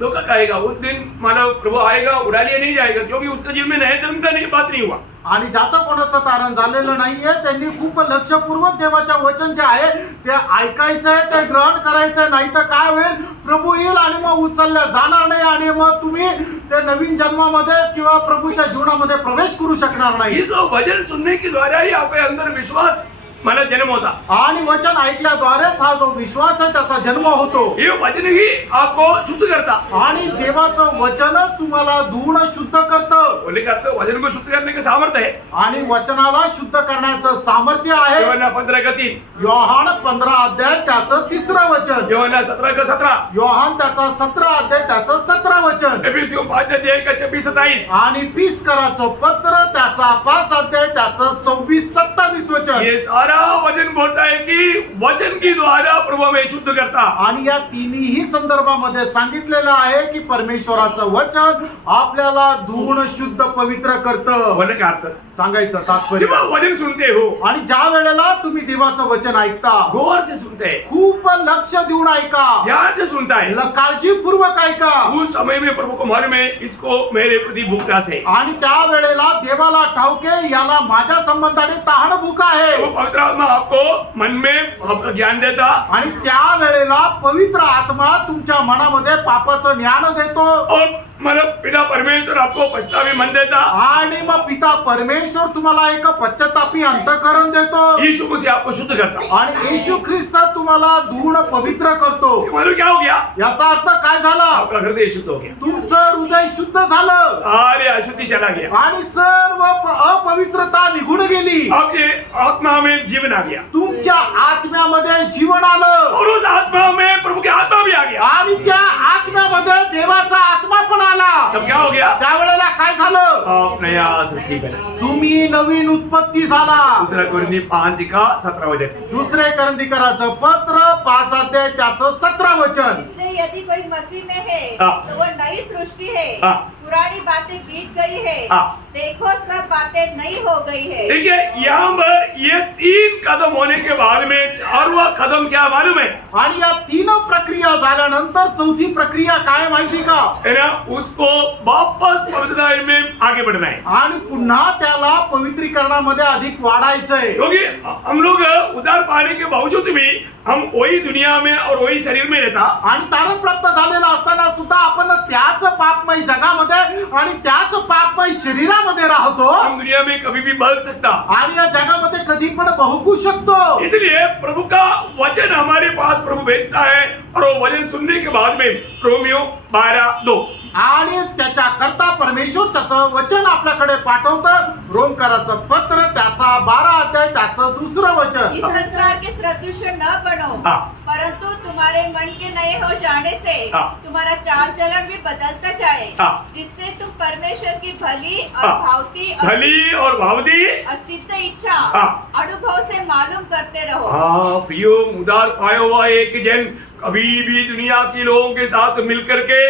धोखा खाएगा। उस दिन मानो प्रभू आएगा, उड़ा लिया नहीं जाएगा, क्योंकि उसके जीवन में नए जन्म का नहीं बात नहीं हुआ। आणि ज्याचं कोणाचं तारण झालेलं नाहीये त्यांनी खूप लक्षपूर्वक देवाच्या वचन जे आहे ते ऐकायचंय, ते ग्रहण करायचंय. नाही तर काय होईल, प्रभू येईल आणि मग उचलल्या जाणार नाही आणि मग तुम्ही ते नवीन जन्मामध्ये किंवा प्रभूच्या जीवनामध्ये प्रवेश करू शकणार नाही. ये जो वचन सुनने के द्वारा ही आपके अंदर विश्वास मला जन्म होता। आणि वचन ऐकल्याद्वारेच हा जो विश्वास आहे त्याचा जन्म होतो. ये वचन ही आपको शुद्ध करता। आणि देवाचं वचनच तुम्हाला धुवून शुद्ध करतं. बोले करते वचन को शुद्ध करने का सामर्थ्य है। आणि वचनाला शुद्ध करण्याचं सामर्थ्य आहे. योहन्ना 15:3। योहान 15 अध्याय त्याचं 3रं वचन. योहन्ना 17:17। योहान त्याचा 17 अध्याय त्याचं 17 वचन. एफिसियों 5:26-27। आणि पिस्कराचं पत्र त्याचा 5 अध्याय त्याचं 26-27 वचन. ये सारा वचन बोलता है कि वचन के द्वारा प्रभु हमें शुद्ध करता। आणि या तिन्ही संदर्भामध्ये सांगितलेलं आहे की परमेश्वराचं वचन आपल्याला धुवून शुद्ध पवित्र करतं. बोलने का अर्थ, सांगायचं तात्पर्य, जब आप वचन सुनते हो, आणि ज्या वेळेला तुम्ही देवाचं वचन ऐकता गौर से सुनते हैं, खूप लक्ष देऊन ऐका, ध्यान से सुनता है, काळजीपूर्वक ऐका. उस समय में प्रभु को मालूम है इसको मेरे प्रति भूखा है। आणि त्या वेळेला देवाला ठाऊके याला माझ्या संबंधाने तहान भूक आहे. वो पवित्र पवित्र आत्मा आपको मन में आपका ज्ञान देता आणि त्या वेळेला पवित्र आत्मा तुमच्या मनामध्ये पापाचं ज्ञान देतो और मतलब पिता परमेश्वर आपको पछतावी मन देता। आणि मग पिता परमेश्वर तुम्हाला एक पश्चातापी अंतःकरण देतो यीशु मसीह आपको शुद्ध करता। आणि येशू ख्रिस्त तुम्हाला धुवून पवित्र करतो। मतलब क्या हो गया? याचा अर्थ काय झाला? आपका हृदय शुद्ध हो गया, तुमचं हृदय शुद्ध झालं सारी अशुद्धि चला गया, आणि सर्व अपवित्रता निघून गेली। आपके आत्मा में जीवन आ गया तुमच्या आत्म्यामध्ये जीवन आलं और उस आत्मा में प्रभु की आत्मा भी आ गया। आणि त्या आत्म्यामध्ये देवाचा आत्मा पण आला। तब क्या हो गया? त्यावेळेला काय झालं? आप नया सृष्टि बना। तुम्ही नवीन उत्पत्ती झाला। दूसरा कोरिन्थी 5:17 दुसरे करंदीकराचं पत्र 5 अध्याय त्याचं 17 वचन। इसलिए यदि कोई मसीह में है हाँ। तो वो नई सृष्टि है, हाँ। पुरानी बातें बीत गई है, हाँ। देखो सब बातें नई हो गई है। देखिए यहाँ पर ये 3 कदम होने के बाद में 4वां कदम क्या मालूम है? आणि या 3 प्रक्रिया झाल्यानंतर चौथी प्रक्रिया काय माहिती का? है ना, उसको वापस पवित्रता में आगे बढ़ना है, आणि पुन्हा त्याला पवित्रीकरणामध्ये अधिक वाढायचंय। क्योंकि हम लोग उद्धार पाने के बावजूद भी हम वही दुनिया में और वही शरीर में रहता आणि तारण प्राप्त झालेला असताना सुद्धा आपण त्याच पापमय जगामध्ये आणि त्याच पापमय शरीरामध्ये राहतो हम दुनिया में कभी भी बह सकता। आणि या जगामध्ये कधी पण बहुकू शकतो। इसलिए प्रभु का वचन हमारे पास प्रभु भेजता है और वो वचन सुनने के बाद में रोमियो 12:2 आणि त्याच्या करता परमेश्वर त्याचं वचन आपल्याकडे पाठवतं। रोमकराचं पत्र त्याचा 12 अध्याय त्याचं 2 वचन। इस संसार के सदृश न बनो, हाँ। परंतु तुम्हारे मन के नए हो जाने से हाँ। तुम्हारा चाल चलन भी बदलता जाए, हाँ। जिससे तुम परमेश्वर की भली और हाँ। भावती और भली और भावती सिद्ध इच्छा हाँ। अनुभव से मालूम करते रहो। हाँ प्रियो, उदार पाया हुआ एक जन कभी भी दुनिया के लोगों के साथ मिलकर के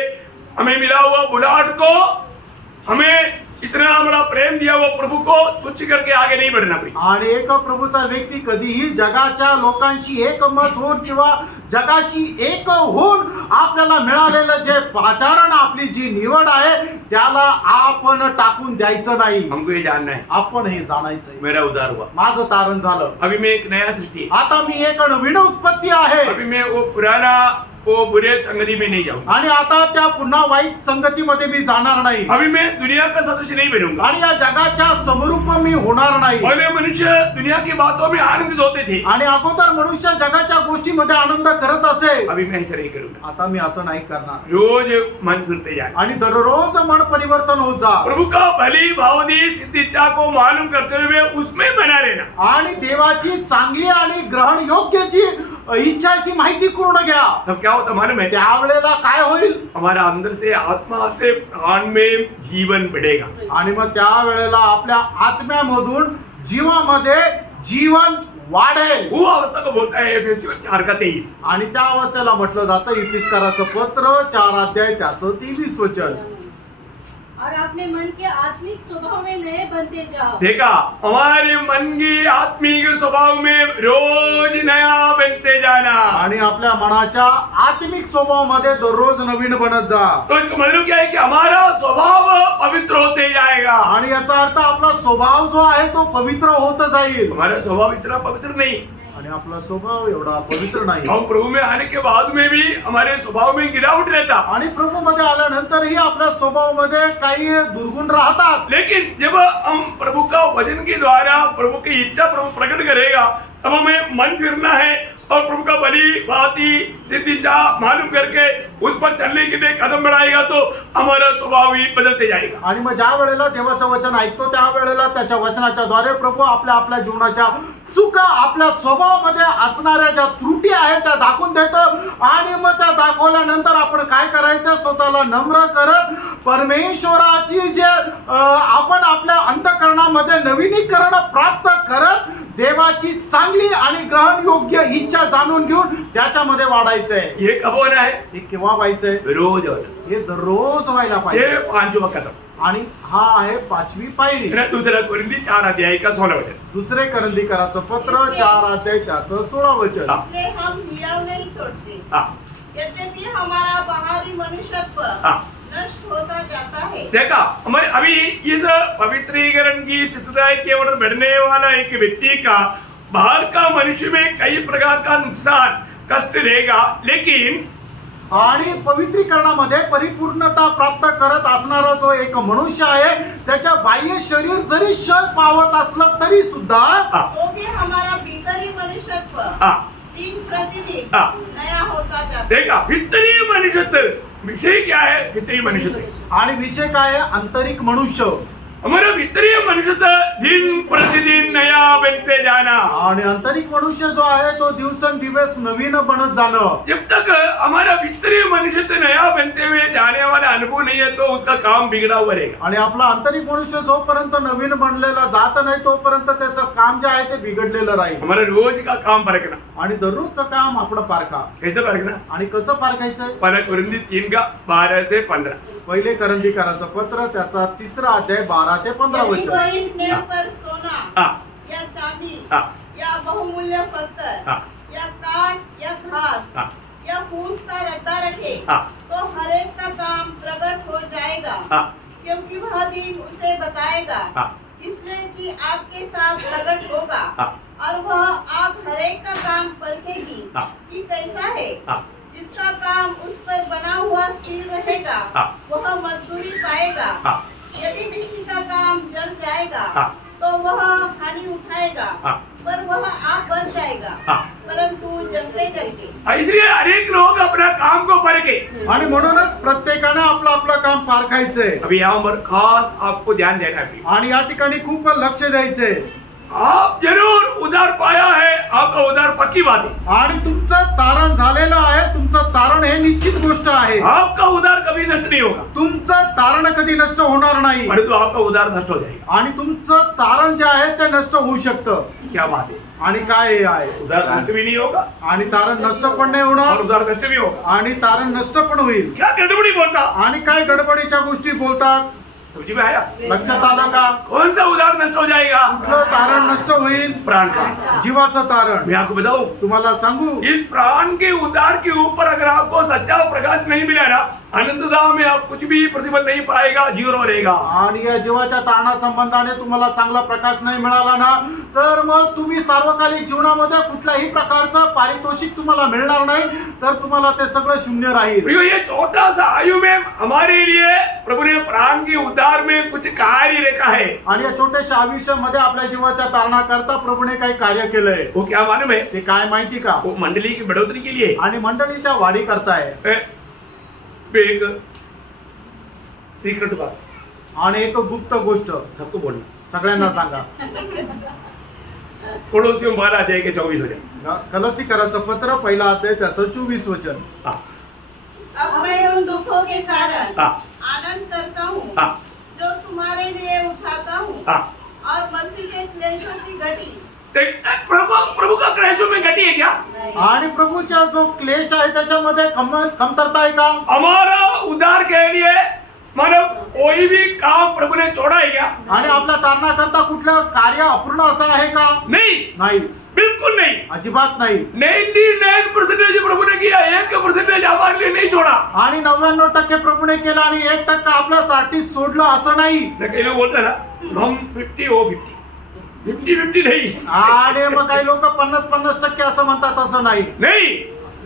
हमें मिला हुआ बुलाहट को, हमें इतना बड़ा प्रेम दिया वो प्रभु को तुच्छ करके आगे नहीं बढ़ना पड़ी। आणि एक प्रभूचा व्यक्ती कधीही जगाच्या लोकांशी एकमत होऊन किंवा जगाशी एक होऊन आपल्याला मिळालेलं जे आचरण, आपली जी निवड आहे त्याला आपण टाकून द्यायचं नाही। हमको ये जानना है, आपण हे जाणायचंय मेरा उद्धार हुआ, माझं तारण झालं, अभी मैं एक नया सृष्टि, आता मी एक नवीन उत्पत्ती आहे अभी मैं वो पुराना वो बुरे संगति में नहीं जाऊंगा, आणि आता त्या पुन्हा वाईट संगतीमध्ये मी जाणार नाही अभी मैं दुनिया का सदस्य नहीं बनूंगा। आणि या जगाच्या समरूप मी होणार नाही। पहले मनुष्य दुनिया की बातों में आनंदित होते थे, आणि अगोदर मनुष्य जगाच्या गोष्टीमध्ये आनंद करत असे, अभी मैं ऐसा नहीं करूंगा। आता मी असं नाही करणार। रोज मन फिरते जाए, आणि दररोज मन परिवर्तन होत जा प्रभु का भली भावनी सिद्ध इच्छा को मालूम करते हुए उसमें बना रहना। आणि देवाची चांगली आणि ग्रहण योग्यची इच्छा आहे ती माहिती करून घ्या। तब क्या होता मालूम है? त्यावेळेला काय होईल? हमारा अंदर से आत्मा से प्राण में जीवन बढ़ेगा। आणि मग त्यावेळेला आपल्या आत्म्यामधून जीवामध्ये जीवन वाढेल। वो अवस्था को बोलता है एफएससी 4:23। आणि त्या अवस्थेला म्हटलं जातं इफिसकाराचं पत्र 4 अध्याय त्याचं 23 वचन। और अपने मन के आत्मिक स्वभाव में नए बनते जाओ। देखा, हमारे मन की आत्मिक स्वभाव में रोज नया बनते जाना। आणि आपल्या मनाच्या आत्मिक स्वभावामध्ये दररोज नवीन बनत जा। तो इसका मतलब क्या है कि हमारा स्वभाव पवित्र होते जाएगा। आणि याचा अर्थ आपला स्वभाव जो आहे तो पवित्र होत जाईल। हमारा स्वभाव इतना पवित्र नहीं, आणि आपला स्वभाव एवढा पवित्र नाही। हम प्रभु में आने के बाद में भी हमारे स्वभाव में गिरावट रहता, आणि प्रभू मध्ये आल्यानंतरही आपल्या स्वभावामध्ये काही दुर्गुण राहतात। लेकिन जब हम प्रभु का वचन के द्वारा प्रभु की इच्छा प्रभु प्रकट करेगा, तब हमें मन फिरना है और प्रभु का भली भांति सिद्ध इच्छा मालूम करके उस पर चलने के लिए कदम बढ़ाएगा तो हमारा स्वभाव ही बदलते जाएगा। आणि मग ज्या वेळेला देवाचं वचन ऐकतो त्या वेळेला त्याच्या वचनाच्या द्वारे प्रभू आपल्या जीवनाच्या चुका, आपल्या स्वभावामध्ये असणाऱ्या ज्या त्रुटी आहेत त्या दाखवून देतो। आणि मग त्या दाखवल्यानंतर आपण काय करायचं? स्वतःला नम्र करत परमेश्वराची जे आपण आपल्या अंतःकरणामध्ये नवीनीकरण प्राप्त करत देवाची चांगली आणि ग्रहण योग्य इच्छा जाणून घेऊन त्याच्यामध्ये वाढायचंय। ये कब होना है? हे केव्हा व्हायचंय? रोज होना, हे दररोज व्हायला पाहिजे। ये 5वां कदम। आणि हा आहे 5वी पायरी। दूसरा कोरिन्थी 4:16 दुसरे करंदीकराचं पत्र 4 अध्याय त्याचं 16 वचन। इसलिए हम हियाव नहीं छोड़ते, हाँ, यद्यपि हमारा बाहरी मनुष्यत्व हाँ। नष्ट होता जाता है। देखा, हमारे अभी इस पवित्रीकरण की सिद्धता की ओर बढ़ने वाला एक व्यक्ति का बाहर का मनुष्य में कई प्रकार का नुकसान कष्ट रहेगा, लेकिन आणि पवित्रीकरणामध्ये परिपूर्णता प्राप्त करत असणारा जो एक मनुष्य आहे, त्याच्या बाह्य शरीर जरी क्षय पावत असलं तरी सुद्धा क्योंकि हमारा भीतरी मनुष्यत्व दिन प्रतिदिन हाँ। नया होता जाता है। देखा भीतरी मनुष्यत्व विषय क्या है? भीतरी मनुष्यत्व आणि विषय काय आहे? आंतरिक मनुष्य. हमारा भीतरी मनुष्यत्व दिन प्रतिदिन नया बनते जाना। आणि आंतरिक मनुष्य जो आहे तो दिवसेंदिवस नवीन बनत जाणं. जब तक हमारा भीतरी मनुष्यत्व नया बनते हुए जाने वाला अनुभव नहीं है, तो उसका काम बिगड़ा हुआ रहेगा। आणि आपला आंतरिक मनुष्य जोपर्यंत नवीन बनलेला जात नाही तोपर्यंत त्याचं काम जे आहे ते बिघडलेलं राहील. हमारा रोज का काम परखना। आणि दररोजचं काम आपलं पारखा. कैसे परखना? आणि कसं पारखायचं? पहला कुरिन्थी 3 का 12 से 15। पहिले करंदीकाराचं पत्र त्याचा 3 अध्याय 12 ते 15 यदि वचन. कोई स्नेह पर सोना हाँ या चांदी हाँ या बहुमूल्य पत्थर हाँ या काठ या घास हाँ या फूस का रद्दा रखे हाँ तो हर एक का काम प्रकट हो जाएगा, हाँ क्योंकि वह दिन उसे बताएगा, हाँ इसलिए कि आपके साथ प्रकट होगा हाँ और वह आप हर एक का काम परखेगी हाँ। कि कैसा है। हाँ जिसका काम उस पर बना हुआ स्थिर रहेगा हाँ। वह मजदूरी पाएगा। हाँ यदि किसी का काम जल जाएगा हाँ। तो वह हानि उठाएगा, हाँ। पर वह आप बन जाएगा, हाँ। परंतु जलते जलते। इसलिए अनेक लोग अपना काम को परखे। आणि म्हणूनच प्रत्येकानं आपलं आपलं काम पारखायचंय. अभी यहाँ पर खास आपको ध्यान देना है। आणि या ठिकाणी खूप लक्ष द्यायचंय. आप जरूर उधार पाया है, आपका उधार पक्की बात है। आणि तुमचं तारण झालेलं आहे. तुमचं तारण हे निश्चित गोष्ट आहे. आपका उधार कभी नष्ट नहीं होगा, तुमचं तारण कधी नष्ट होणार नाही. परंतु आपका उधार नष्ट हो जाएगा। आणि तुमचं तारण जे आहे ते नष्ट होऊ शकतं. क्या बात है? आणि काय हे आहे? उधार नष्ट भी नहीं होगा आणि तारण नष्ट पण नाही और होणार उधार नष्ट भी होगा। आणि तारण नष्ट पण होईल. क्या गड़बड़ी बोलता? आणि काय गडबडीच्या गोष्टी बोलतात? समझ में आया? लक्षात आलं का? कौन सा उधार नष्ट हो जाएगा? कुठलं तारण नष्ट होईल? प्राण का। जीवाचं तारण. मैं आपको बताऊं, तुम्हाला सांगू, इस प्राण के उधार के ऊपर अगर आपको सच्चा प्रकाश नहीं मिला ना, अनंतता में आप कुछ भी प्रतिफल नहीं पाएगा, जीरो रहेगा। आणि या जीवाच्या तारणा संबंधाने तुम्हाला चांगला प्रकाश नाही मिळाला ना, तर मग तुम्ही सार्वकालिक जीवनामध्ये कुठल्याही प्रकारचं पारितोषिक तुम्हाला मिळणार नाही, तर तुम्हाला ते सगळं शून्य राहील. प्रियो, ये छोटा सा आयु में हमारे लिए प्रभु ने प्राण के उद्धार में कुछ कार्य रेखा है। आणि या छोट्याशा आयुष्यामध्ये आपल्या जीवाच्या तारणाकरता प्रभूने काही कार्य केलंय. वो क्या मालूम है? ते काय माहिती का? वो मंडली की बढ़ोतरी के लिए आणि मंडळीच्या वाढी करताय. एक सीक्रेट बात आणि एक गुप्त गोष्ट सबको बोलना, सगळ्यांना सांगा. पड़ोसियों 12 अध्याय के 24 हो जाए। कलसीकराचं पत्र पहिला अध्याय त्याचं 24 वचन. हाँ अब मैं उन दुखों के कारण हाँ आनंद करता हूँ हाँ जो तुम्हारे लिए उठाता हूँ, हाँ। और मसीह के क्लेशों की घटी। प्रभु का क्लेशों में घटी है क्या? आणि प्रभूचा जो क्लेश आहे त्याच्यामध्ये कमतरता आहे का? हमारा उद्धार के लिए मतलब कोई भी काम प्रभु ने छोड़ा है क्या? आणि आपल्या तारणाकरता कुठलं कार्य अपूर्ण असं आहे का? नहीं, नाही, बिल्कुल नहीं। अजिबात नाही. 99% प्रभु ने किया, 1% हमारे लिए नहीं छोड़ा। आणि 99% प्रभूने केलं आणि 1% आपल्यासाठी सोडलं असं नाही. कई लोग बोलते हैं ना, हम 50 हो 50 नहीं। आणि मग काही लोक 50% असं म्हणतात, असं नाही. नहीं,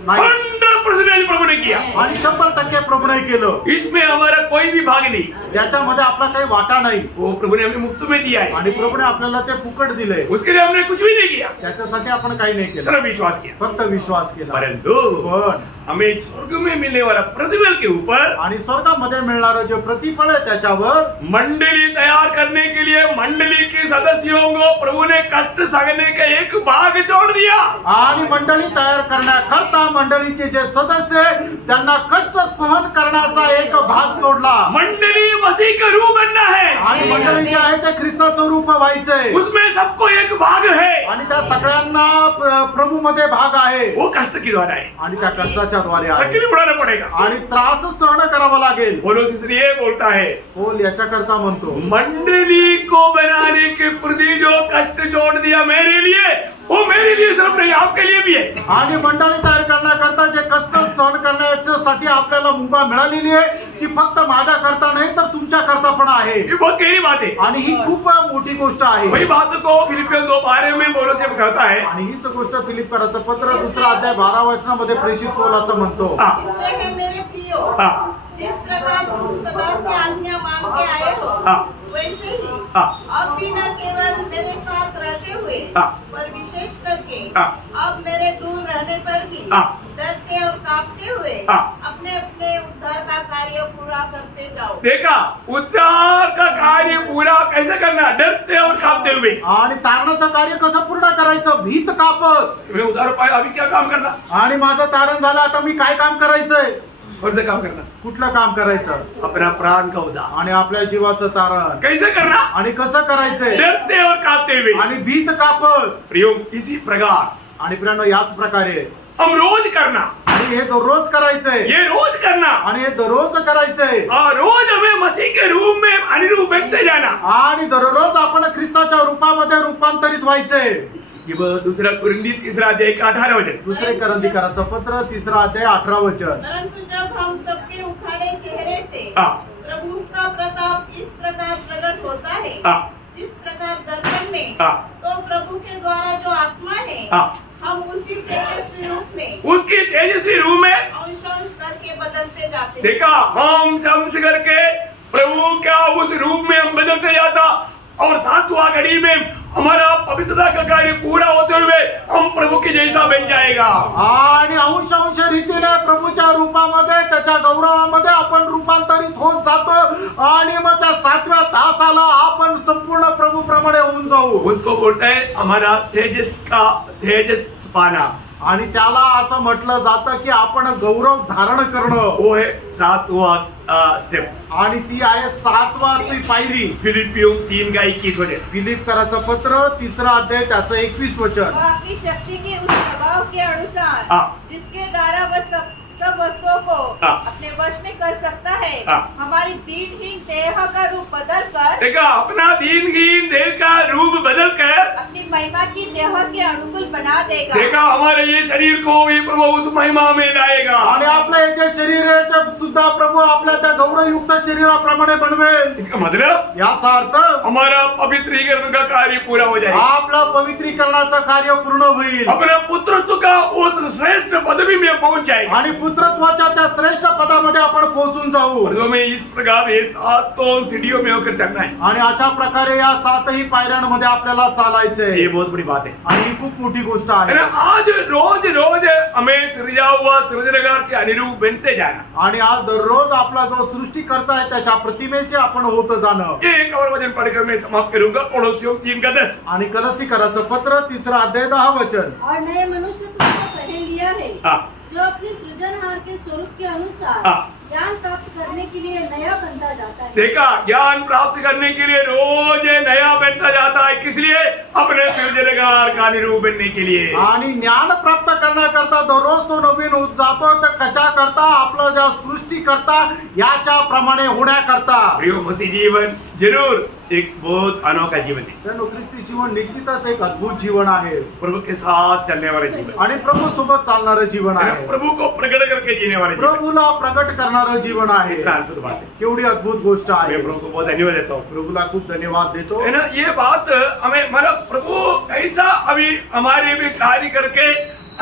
नहीं। 100% प्रभु ने किया। आणि 100% प्रभूने केलं. इसमें हमारा कोई भी भाग नहीं। याच्यामध्ये आपला काही वाटा नाही. वो प्रभु ने हमें मुफ्त में दिया है, आणि प्रभूने आपल्याला ते फुकट दिले. उसके लिए हमने कुछ भी नहीं किया, त्याच्यासाठी आपण काही नाही केलं, सिर्फ विश्वास किया। फक्त विश्वास केला. परंतु पण हमें स्वर्ग में मिलने वाला प्रतिफल के ऊपर आणि स्वर्गामध्ये मिळणारं जे प्रतिफळ आहे त्याच्यावर मंडली तैयार करने के लिए मंडली के सदस्यों को प्रभु ने कष्ट सहने का एक भाग छोड़ दिया। आणि मंडळी तयार करण्याकरता मंडळीचे जे सदस्य आहे, त्यांना कष्ट सहन करण्याचा एक भाग सोडला. मंडली मसीह का रूप बनना है, आणि मंडळी जे आहे ते ख्रिस्ताचं रूप व्हायचंय. उसमें सबको एक भाग है, आणि त्या सगळ्यांना प्रभू मध्ये भाग आहे. वो कष्ट के द्वारा है, आणि त्या कष्टाच्या द्वारे आहे. तकलीफ उठाना पड़ेगा। आणि त्रास सहन करावा लागेल. बोलो, इसलिए बोलता है, बोल याच्याकरता म्हणतो, मंडली को बनाने के प्रति जो कष्ट छोड़ दिया मेरे लिए, वो मेरे लिए सिर्फ नहीं, आपके लिए भी है। आणि मंडळी तयार करण्याकरता जे कष्ट सहन करण्यासाठी आपल्याला मुभा मिळालेली आहे ती फक्त माझ्या करता नाही तर तुमच्या करता पण आहे ये बहुत गहरी बात है। आणि ही खूप मोठी गोष्ट आहे वही बात को फिलिपियन 2:12 में पौलुस जब कहता है, आणि हीच गोष्ट फिलिप्पीकराचं पत्र 2 अध्याय 12 वचनामध्ये प्रेषित पौल असं म्हणतो हाँ, इसलिए है मेरे प्रियो, हाँ, जिस प्रकार तुम सदा से आज्ञा मान के आए हो, हाँ, वैसे ही हाँ, अब भी न केवल मेरे साथ रहते हुए, हाँ, पर विशेष करके हाँ, अब मेरे दूर रहने पर भी हाँ, डरते और कांपते हुए हाँ। अपने अपने उद्धार का कार्य पूरा करते जाओ। देखा उद्धार का कार्य पूरा कैसे करना, डरते और कांपते हुए। आणि तारणाचं कार्य कसं पूर्ण करायचं भीत कापत मैं उद्धार पाया, अभी क्या काम करना, आणि माझं तारण झालं आता मी काय काम करायचंय कौन सा काम करना, कुठलं काम करायचं अपना प्राण का उद्धार आणि आपल्या जीवाचं तारण कैसे करना, आणि कसं करायचंय डरते और कांपते हुए। आणि भीत कापत प्रियो, इसी प्रकार आणि प्रियानो याच प्रकारे हम रोज करना, आणि हे दररोज करायचंय ये रोज करना, आणि हे दररोज करायचंय और रोज हमें मसीह के रूप में अनुरूप बनते जाना। आणि दररोज आपण ख्रिस्ताच्या रूपामध्ये रूपांतरित व्हायचंय ये वो दूसरा कुरिन्दी 3 अध्याय का 18 वचन। दुसरे करंदीकराचं पत्र 3 अध्याय 18 वचन परंतु जब हम सबके उठाने चेहरे से हाँ, प्रभु का प्रताप इस प्रकार प्रकट होता है, हाँ, जिस प्रकार दर्पण में, हाँ, तो प्रभु के द्वारा जो आत्मा है, हाँ, हम उसी तेजस्वी रूप में उसकी तेजस्वी रूप में अंश अंश करके बदलते जाते हैं। देखा, हम समझ करके प्रभु क्या उस रूप में हम बदलते जाता, और 7वां घड़ी में हमारा पवित्रता का कार्य पूरा होते हुए हम प्रभु के जैसा बन जाएगा। आणि अंश अंश रीतीने प्रभूच्या रूपामध्ये त्याच्या गौरवामध्ये आपण रूपांतरित होत जातो आणि मग त्या 7व्या तासाला आपण संपूर्ण प्रभू प्रमाणे होऊन जाऊ उसको बोलते हैं हमारा तेजस पाना, आणि त्याला असं म्हटलं जातं की आपण गौरव धारण करणं वो है 7वां स्टेप। आणि ती आहे 7वी पायरी फिलिपियों 3 का 21 वचन। फिलिप्पीकराचं पत्र 3 अध्याय त्याचं 21 वचन वह अपनी शक्ति के उस स्वभाव के अनुसार हाँ। जिसके द्वारा वह सब वस्तुओं को हाँ। अपने वश में कर सकता है, हाँ। हमारी दीनहीन देह का रूप बदल कर देखा, अपना दीनहीन देह का रूप बदल कर अपनी महिमा की देह के अनुकूल बना देगा। देखा, हमारे ये शरीर को भी प्रभु उस महिमा में लाएगा। आणि आपलं हे जे शरीर आहे ते सुद्धा प्रभू आपल्या त्या गौरवयुक्त शरीराप्रमाणे बनवेल इसका मतलब याचा अर्थ हमारा पवित्रीकरण का कार्य पूरा हो जाएगा। आपलं पवित्रीकरणाचं कार्य पूर्ण होईल अपने पुत्रत्व का उस श्रेष्ठ पदवी में पहुंच जाएगा। आणि पुत्रत्वाच्या त्या श्रेष्ठ पदामध्ये आपण पोहोचून जाऊ और हमें इस प्रकार ये 7 सीढ़ियों में होकर चलना है। आणि अशा प्रकारे या 7ही पायऱ्यांमध्ये आपल्याला चालायचंय ये बहुत बड़ी बात है। आणि ही खूप मोठी गोष्ट है आहे ना? आज रोज रोज हमें सृजा हुआ सृजनकार के अनुरूप बनते जाना। आणि आज दररोज आपला जो सृष्टिकर्ता आहे त्याच्या प्रतिमेचे आपण होत जाणं ये एक और वचन पढ़कर मैं समाप्त करूंगा, कोलोसियों 3 का 10। आणि कलसीकराचं पत्र 3 अध्याय 10 वचन और नए मनुष्य को पहन लिया है हाँ, जो अपने सृजनहार के स्वरूप के अनुसार हाँ। ज्ञान प्राप्त करने के लिए नया बनता जाता है। देखा, ज्ञान प्राप्त करने के लिए रोज नया बनता जाता है। किस लिए? अपने सृजनकार का अनुरूप बनने के लिए। आणि ज्ञान प्राप्त करण्याकरता दररोज तो नवीन होत जातो तर कशा करता आपलं ज्या सृष्टी करता याच्या प्रमाणे होण्याकरता प्रियो, मसीह जीवन जरूर एक बहुत अनोखा जीवन है, त्यानं ख्रिस्ती जीवन निश्चितच एक अद्भुत जीवन आहे प्रभु के साथ चलने वाला जीवन, आणि प्रभू सोबत चालणारं जीवन आहे प्रभु को प्रकट करके जीने वाले जीवन। प्रभूला प्रकट करणारं जीवन आहे कितना अद्भुत बात है। केवढी अद्भुत गोष्ट आहे मैं प्रभु को बहुत धन्यवाद देता हूँ। प्रभूला खूप धन्यवाद देतो है ना, ये बात हमें मतलब प्रभु कैसा अभी हमारे में कार्य करके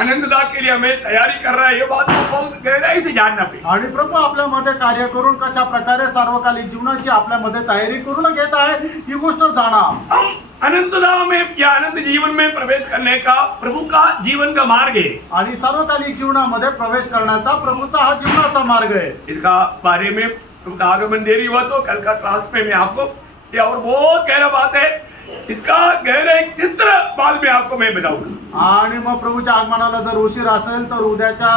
आनंददा के लिए हमें तैयारी कर रहा है, ये बात को बहुत गहराई से जानना पड़ेगा। आणि प्रभू आपल्यामध्ये कार्य करून कशा प्रकारे सार्वकालिक जीवनाची आपल्यामध्ये तयारी करून घेत आहे ही गोष्ट जाणा हम आनंददा में या आनंद जीवन में प्रवेश करने का प्रभु का जीवन का मार्ग है। आणि सार्वकालिक जीवनामध्ये प्रवेश करण्याचा प्रभूचा हा जीवनाचा मार्ग आहे इसका बारे में प्रभु का आगमन देरी हुआ तो कल का क्लास में मैं आपको ये और बहुत गहरा बात है, इसका गहरा एक चित्र बाद में आपको मैं बताऊंगा। आणि मग प्रभूच्या आगमनाला जर उशीर असेल तर उद्याच्या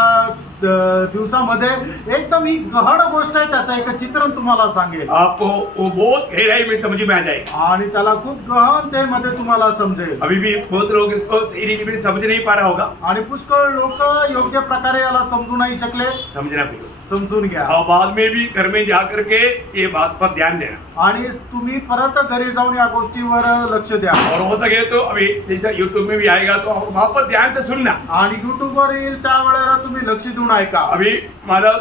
दिवसामध्ये एकदम ही गहन गोष्ट आहे त्याचं एक चित्रण तुम्हाला सांगेल आपको वो बहुत गहराई में समझ में आ जाएगा। आणि त्याला खूप गहनतेमध्ये तुम्हाला समजेल अभी भी बहुत लोग इसको सही रीति में समझ नहीं पा रहा होगा, आणि पुष्कळ लोक योग्य प्रकारे याला समजू नाही शकले समझना भी होगा। समजून घ्या और बाद में भी घर में जा करके ये बात पर ध्यान देना। आणि तुम्ही परत घरी जाऊन या गोष्टीवर लक्ष द्या और हो सके तो अभी जैसा यूट्यूब में भी आएगा तो आप वहाँ पर ध्यान से सुनना। आणि युट्यूबवर येईल त्यावेळेला तुम्ही लक्ष देऊन ऐका अभी मला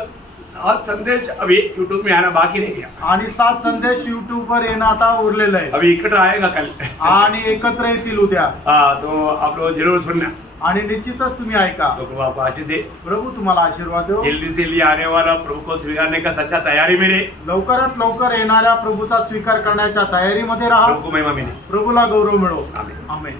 7 संदेश अभी यूट्यूब में आना बाकी नहीं गया, आणि 7 संदेश युट्यूबवर येणं आता उरलेलं आहे अभी इकट्ठा आएगा कल। आणि एकत्र येतील उद्या हाँ, तो आप लोग जरूर सुनना। आणि निश्चितच तुम्ही ऐका। तो प्रभु आपको आशीष दे, प्रभु तुम्हाला आशीर्वाद देव। जल्दी से लिए आने वाला प्रभु को स्वीकारने का सच्चा तैयारी में रहे। लवकरात लवकर येणाऱ्या प्रभूचा स्वीकार करण्याच्या तयारीमध्ये राहा। प्रभु को महिमा मिले। प्रभूला गौरव मिळो। आमीन। आमेन।